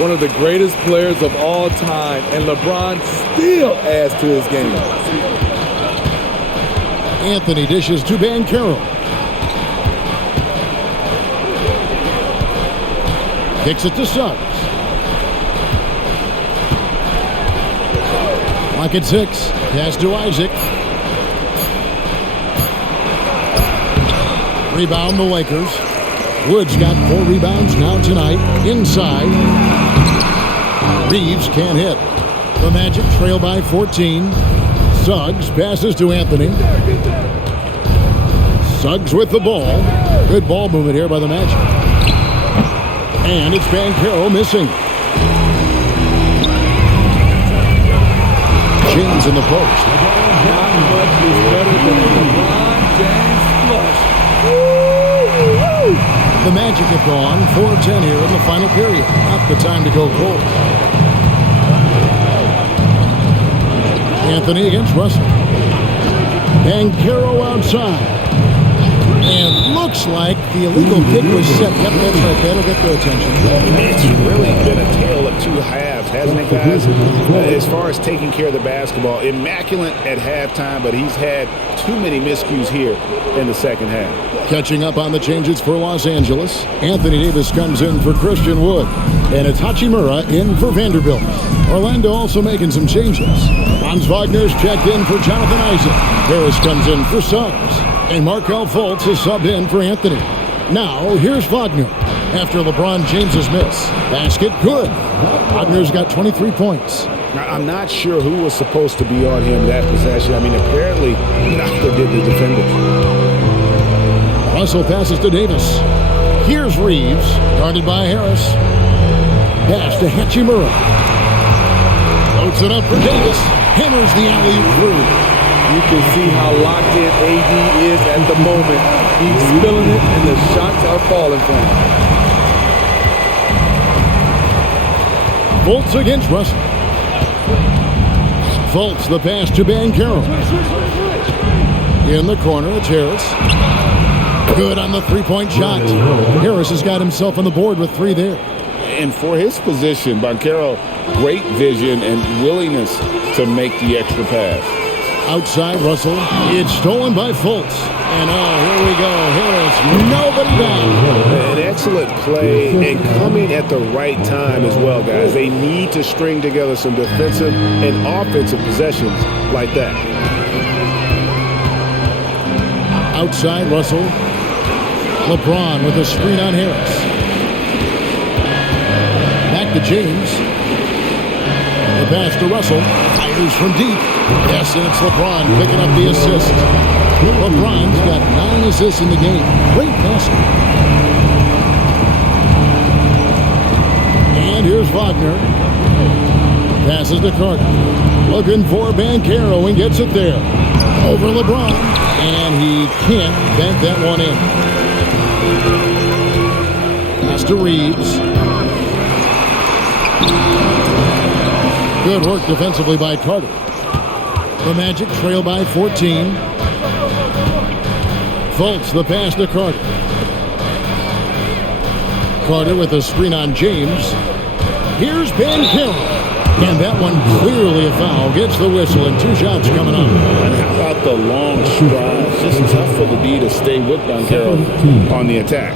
One of the greatest players of all time, and LeBron still adds to his game. Anthony dishes to Banchero. Kicks it to Suggs. Clock at 6. Pass to Isaac. Rebound the Lakers. Wood's got 4 rebounds now tonight. Inside. Reeves can't hit. The Magic trail by 14. Suggs passes to Anthony. Suggs with the ball. Good ball movement here by the Magic. And it's Banchero missing. James in the post. Not much is better than a LeBron James flush. The Magic have gone 4 of 10 here in the final period. Not the time to go cold. Anthony against Russell. Banchero outside. And looks like the illegal kick was set. Yep, that's right. That'll get their attention. It's really been a tale of 2 halves, hasn't it, guys? As far as taking care of the basketball, immaculate at halftime, but he's had too many miscues here in the second half. Catching up on the changes for Los Angeles, Anthony Davis comes in for Christian Wood. And it's Hachimura in for Vanderbilt. Orlando also making some changes. Franz Wagner's checked in for Jonathan Isaac. Harris comes in for Suggs. And Markelle Fultz is subbed in for Anthony. Now, here's Wagner. After LeBron James's miss. Basket good. Wagner's got 23 points. Now, I'm not sure who was supposed to be on him that possession. I mean, apparently, neither did the defenders. Russell passes to Davis. Here's Reeves, guarded by Harris. Pass to Hachimura. Loads it up for Davis. Hammers the alley-oop through. You can see how locked in AD is at the moment. He's feeling it, and the shots are falling for him. Fultz against Russell. Fultz, the pass to Banchero. In the corner, it's Harris. Good on the three-point shot. Harris has got himself on the board with 3 there. And for his position, Banchero, great vision and willingness to make the extra pass. Outside Russell. It's stolen by Fultz. And here we go. Harris, nobody down. An excellent play and coming at the right time as well, guys. They need to string together some defensive and offensive possessions like that. Outside Russell. LeBron with a screen on Harris. Back to James. The pass to Russell. Fires from deep. Yes, and it's LeBron picking up the assist. LeBron's got 9 assists in the game. Great passing. And here's Wagner. Passes to Carter. Looking for Banchero and gets it there. Over LeBron. And he can't bank that one in. Pass to Reeves. Good work defensively by Carter. The Magic trail by 14. Fultz, the pass to Carter. Carter with a screen on James. Here's Banchero. And that one clearly a foul. Gets the whistle and 2 shots coming up. And how about the long strides? Just tough for the D to stay with Banchero on the attack.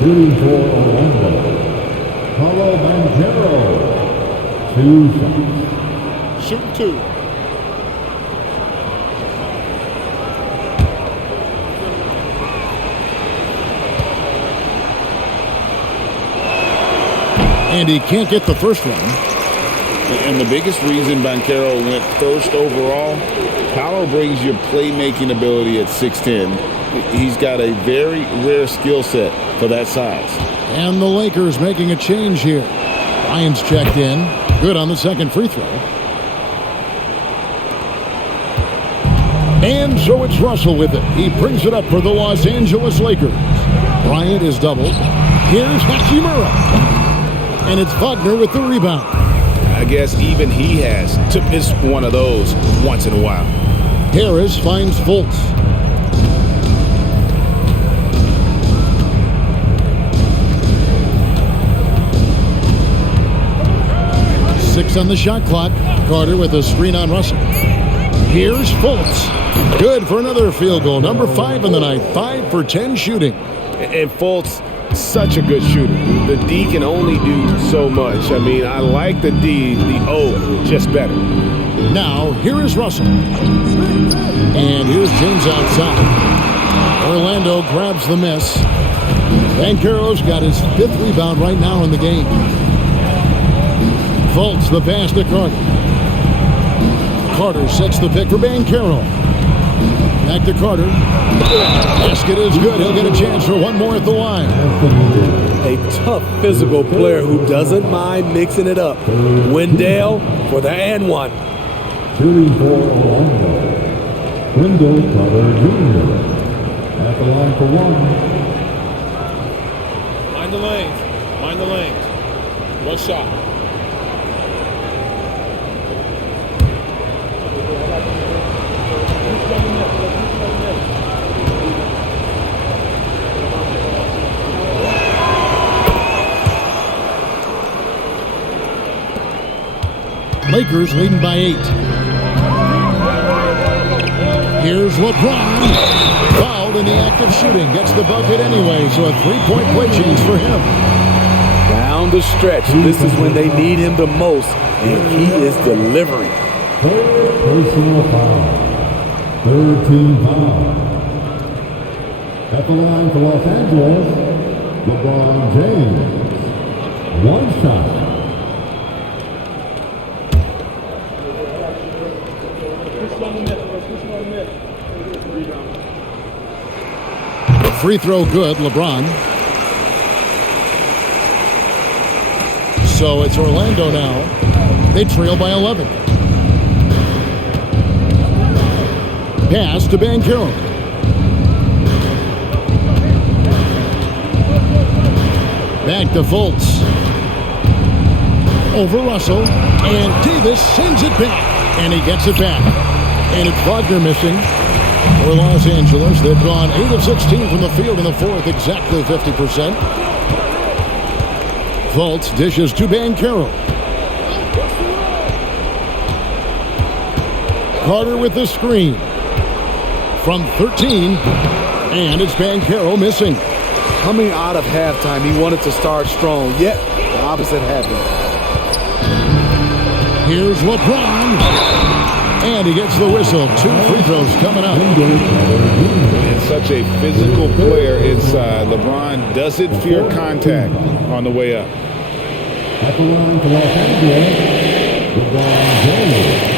Shooting for Orlando. Paulo Banchero. 2 shots. Shoot 2. And he can't get the first one. And the biggest reason Banchero went first overall, Paolo brings you playmaking ability at 6'10". He's got a very rare skill set for that size. And the Lakers making a change here. Bryant's checked in. Good on the second free throw. And so it's Russell with it. He brings it up for the Los Angeles Lakers. Bryant is doubled. Here's Hachimura. And it's Wagner with the rebound. I guess even he has to miss one of those once in a while. Harris finds Fultz. Six on the shot clock. Carter with a screen on Russell. Here's Fultz. Good for another field goal. Number 5 in the night. 5 for 10 shooting. And Fultz, such a good shooter. The D can only do so much. I mean, I like the D, the O just better. Now, here is Russell. And here's James outside. Orlando grabs the miss. Banchero's got his 5th rebound right now in the game. Fultz the pass to Carter. Carter sets the pick for Banchero. Back to Carter. Basket is good. He'll get a chance for one more at the line. A tough physical player who doesn't mind mixing it up. Wendell for the and one. Shooting for Orlando. Wendell Carter Jr. At the line for one. Mind the lanes. Mind the lanes. One shot. Lakers leading by 8. Here's LeBron. Fouled in the act of shooting. Gets the bucket anyway, so a 3-point play change for him. Down the stretch, this is when they need him the most, and he is delivering. Third personal foul. Third team foul. At the line for Los Angeles, LeBron James. One shot. Free throw good, LeBron. So it's Orlando now. They trail by 11. Pass to Banchero. Back to Fultz. Over Russell. And Davis sends it back. And he gets it back. And it's Wagner missing. For Los Angeles, they've gone 8 of 16 from the field in the fourth, exactly 50%. Fultz dishes to Banchero. Carter with the screen. From 13, and it's Banchero missing. Coming out of halftime, he wanted to start strong, yet the opposite happened. Here's LeBron. And he gets the whistle. 2 free throws coming up. And such a physical player inside. LeBron doesn't fear contact on the way up. At the line for Los Angeles, LeBron James.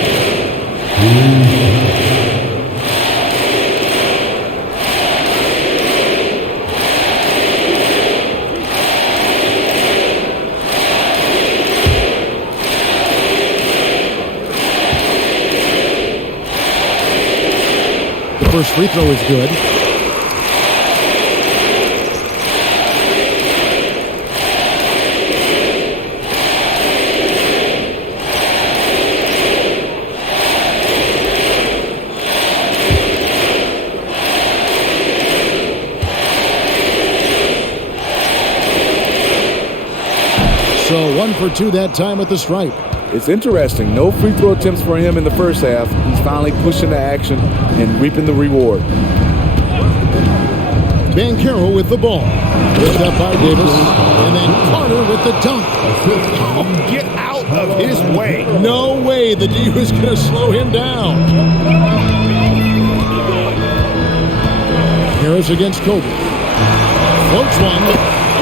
First free throw is good. So 1 for 2 that time at the stripe. It's interesting. No free throw attempts for him in the first half. He's finally pushing the action and reaping the reward. Banchero with the ball. Picked up by Davis. And then Carter with the dunk. Oh, get out of his way. No way the D was going to slow him down. Harris against Kobe. Floats one.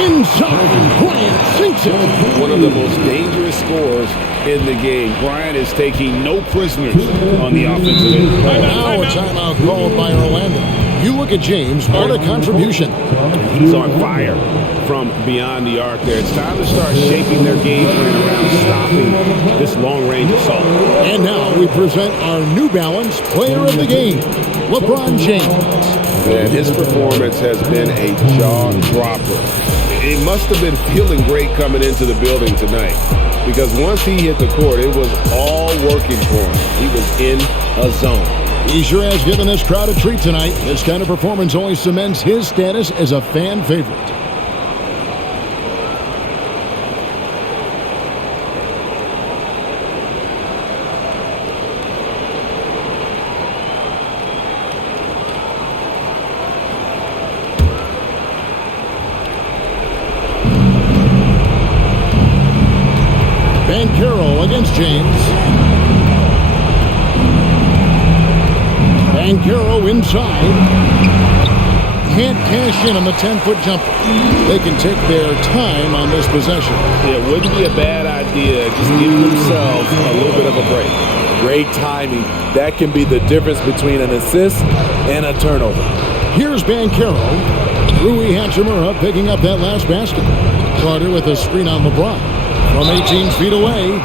Inside. Bryant sinks it. One of the most dangerous scorers in the game. Bryant is taking no prisoners on the offensive end. Now a timeout called by Orlando. You look at James, what a contribution. He's on fire from beyond the arc there. It's time to start shaping their game plan around stopping this long-range assault. And now we present our New Balance Player of the Game, LeBron James. And his performance has been a jaw-dropper. It must have been feeling great coming into the building tonight, because once he hit the court, it was all working for him. He was in a zone. He sure has given this crowd a treat tonight. This kind of performance only cements his status as a fan favorite. Carroll against James. And Carroll inside. Can't cash in on the 10-foot jumper. They can take their time on this possession. It wouldn't be a bad idea. Just give themselves a little bit of a break. Great timing. That can be the difference between an assist and a turnover. Here's Banchero. Rui Hachimura picking up that last basket. Carter with a screen on LeBron. From 18 feet away,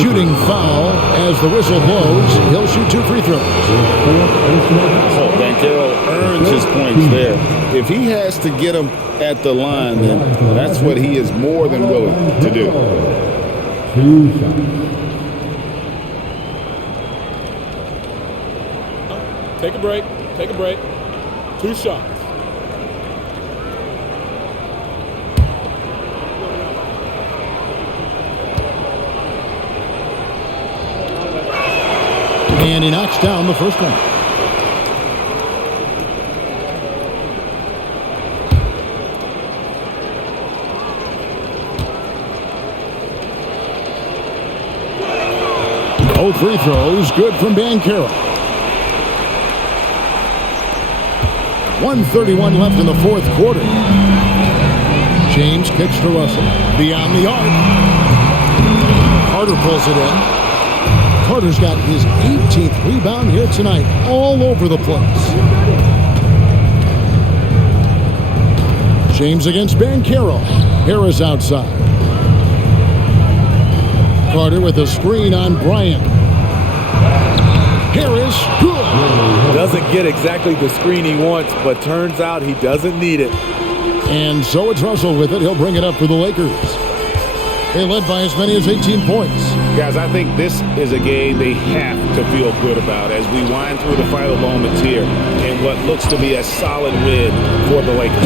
shooting foul as the whistle blows. He'll shoot 2 free throws. Oh, Banchero earns his points there. If he has to get them at the line, then that's what he is more than willing to do. Take a break. Take a break. 2 shots. And he knocks down the first one. Both free throws good from Banchero. 1:31 left in the fourth quarter. James kicks to Russell. Beyond the arc. Carter pulls it in. Carter's got his 18th rebound here tonight, all over the place. James against Banchero. Harris outside. Carter with a screen on Bryant. Harris, good. Doesn't get exactly the screen he wants, but turns out he doesn't need it. And so it's Russell with it. He'll bring it up for the Lakers. They led by as many as 18 points. Guys, I think this is a game they have to feel good about as we wind through the final moments here in what looks to be a solid win for the Lakers.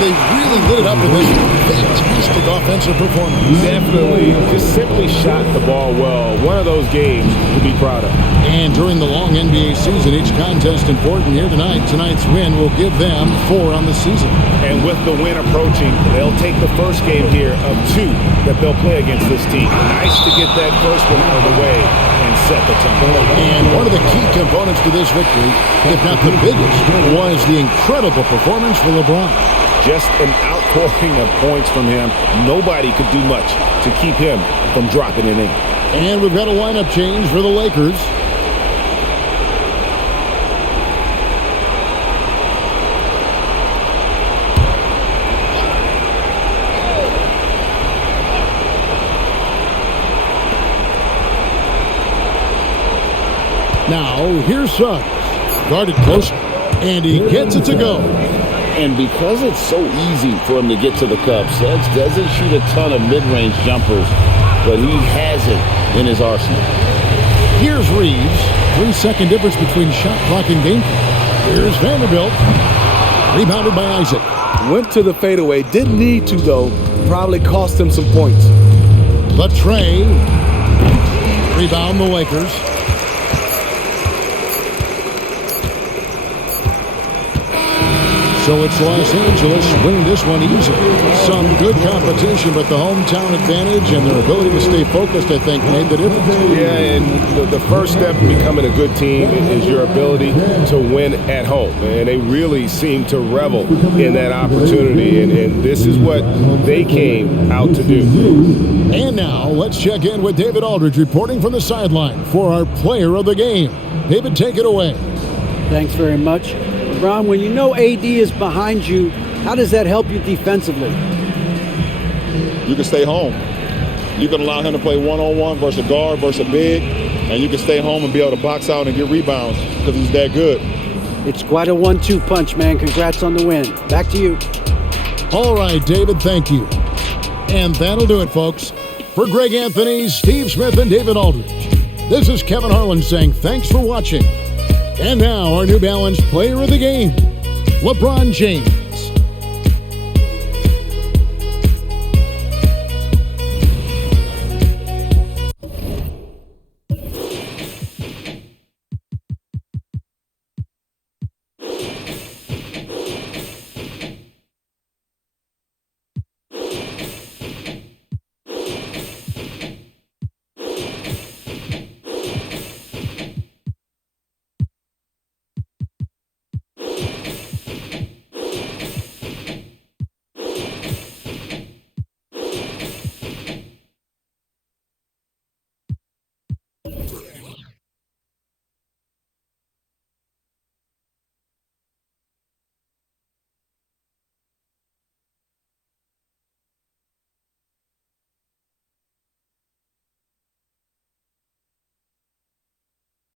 They really lit it up with this fantastic offensive performance. Definitely just simply shot the ball well. One of those games to be proud of. And during the long NBA season, each contest important here tonight. Tonight's win will give them 4 on the season. And with the win approaching, they'll take the first game here of 2 that they'll play against this team. Nice to get that first one out of the way and set the tone. And one of the key components to this victory, if not the biggest, was the incredible performance for LeBron. Just an outpouring of points from him. Nobody could do much to keep him from dropping it in. And we've got a lineup change for the Lakers. Now, here's Suggs. Guarded close, and he gets it to go. And because it's so easy for him to get to the cup, Suggs doesn't shoot a ton of mid-range jumpers, but he has it in his arsenal. Here's Reeves. 3-second difference between shot clock and game clock. Here's Vanderbilt. Rebounded by Isaac. Went to the fadeaway. Didn't need to, though. Probably cost him some points. Latrey. Rebound the Lakers. So it's Los Angeles winning this one easily. Some good competition, but the hometown advantage and their ability to stay focused, I think, made the difference. Yeah, and the first step in becoming a good team is your ability to win at home. And they really seem to revel in that opportunity, and this is what they came out to do. And now, let's check in with David Aldridge reporting from the sideline for our player of the game. David, take it away. Thanks very much. Ron, when you know AD is behind you, how does that help you defensively? You can stay home. You can allow him to play one-on-one versus a guard versus a big, and you can stay home and be able to box out and get rebounds because he's that good. It's quite a 1-2 punch, man. Congrats on the win. Back to you. All right, David, thank you. And that'll do it, folks. For Greg Anthony, Steve Smith, and David Aldridge, this is Kevin Harlan saying thanks for watching. And now, our New Balance player of the game, LeBron James.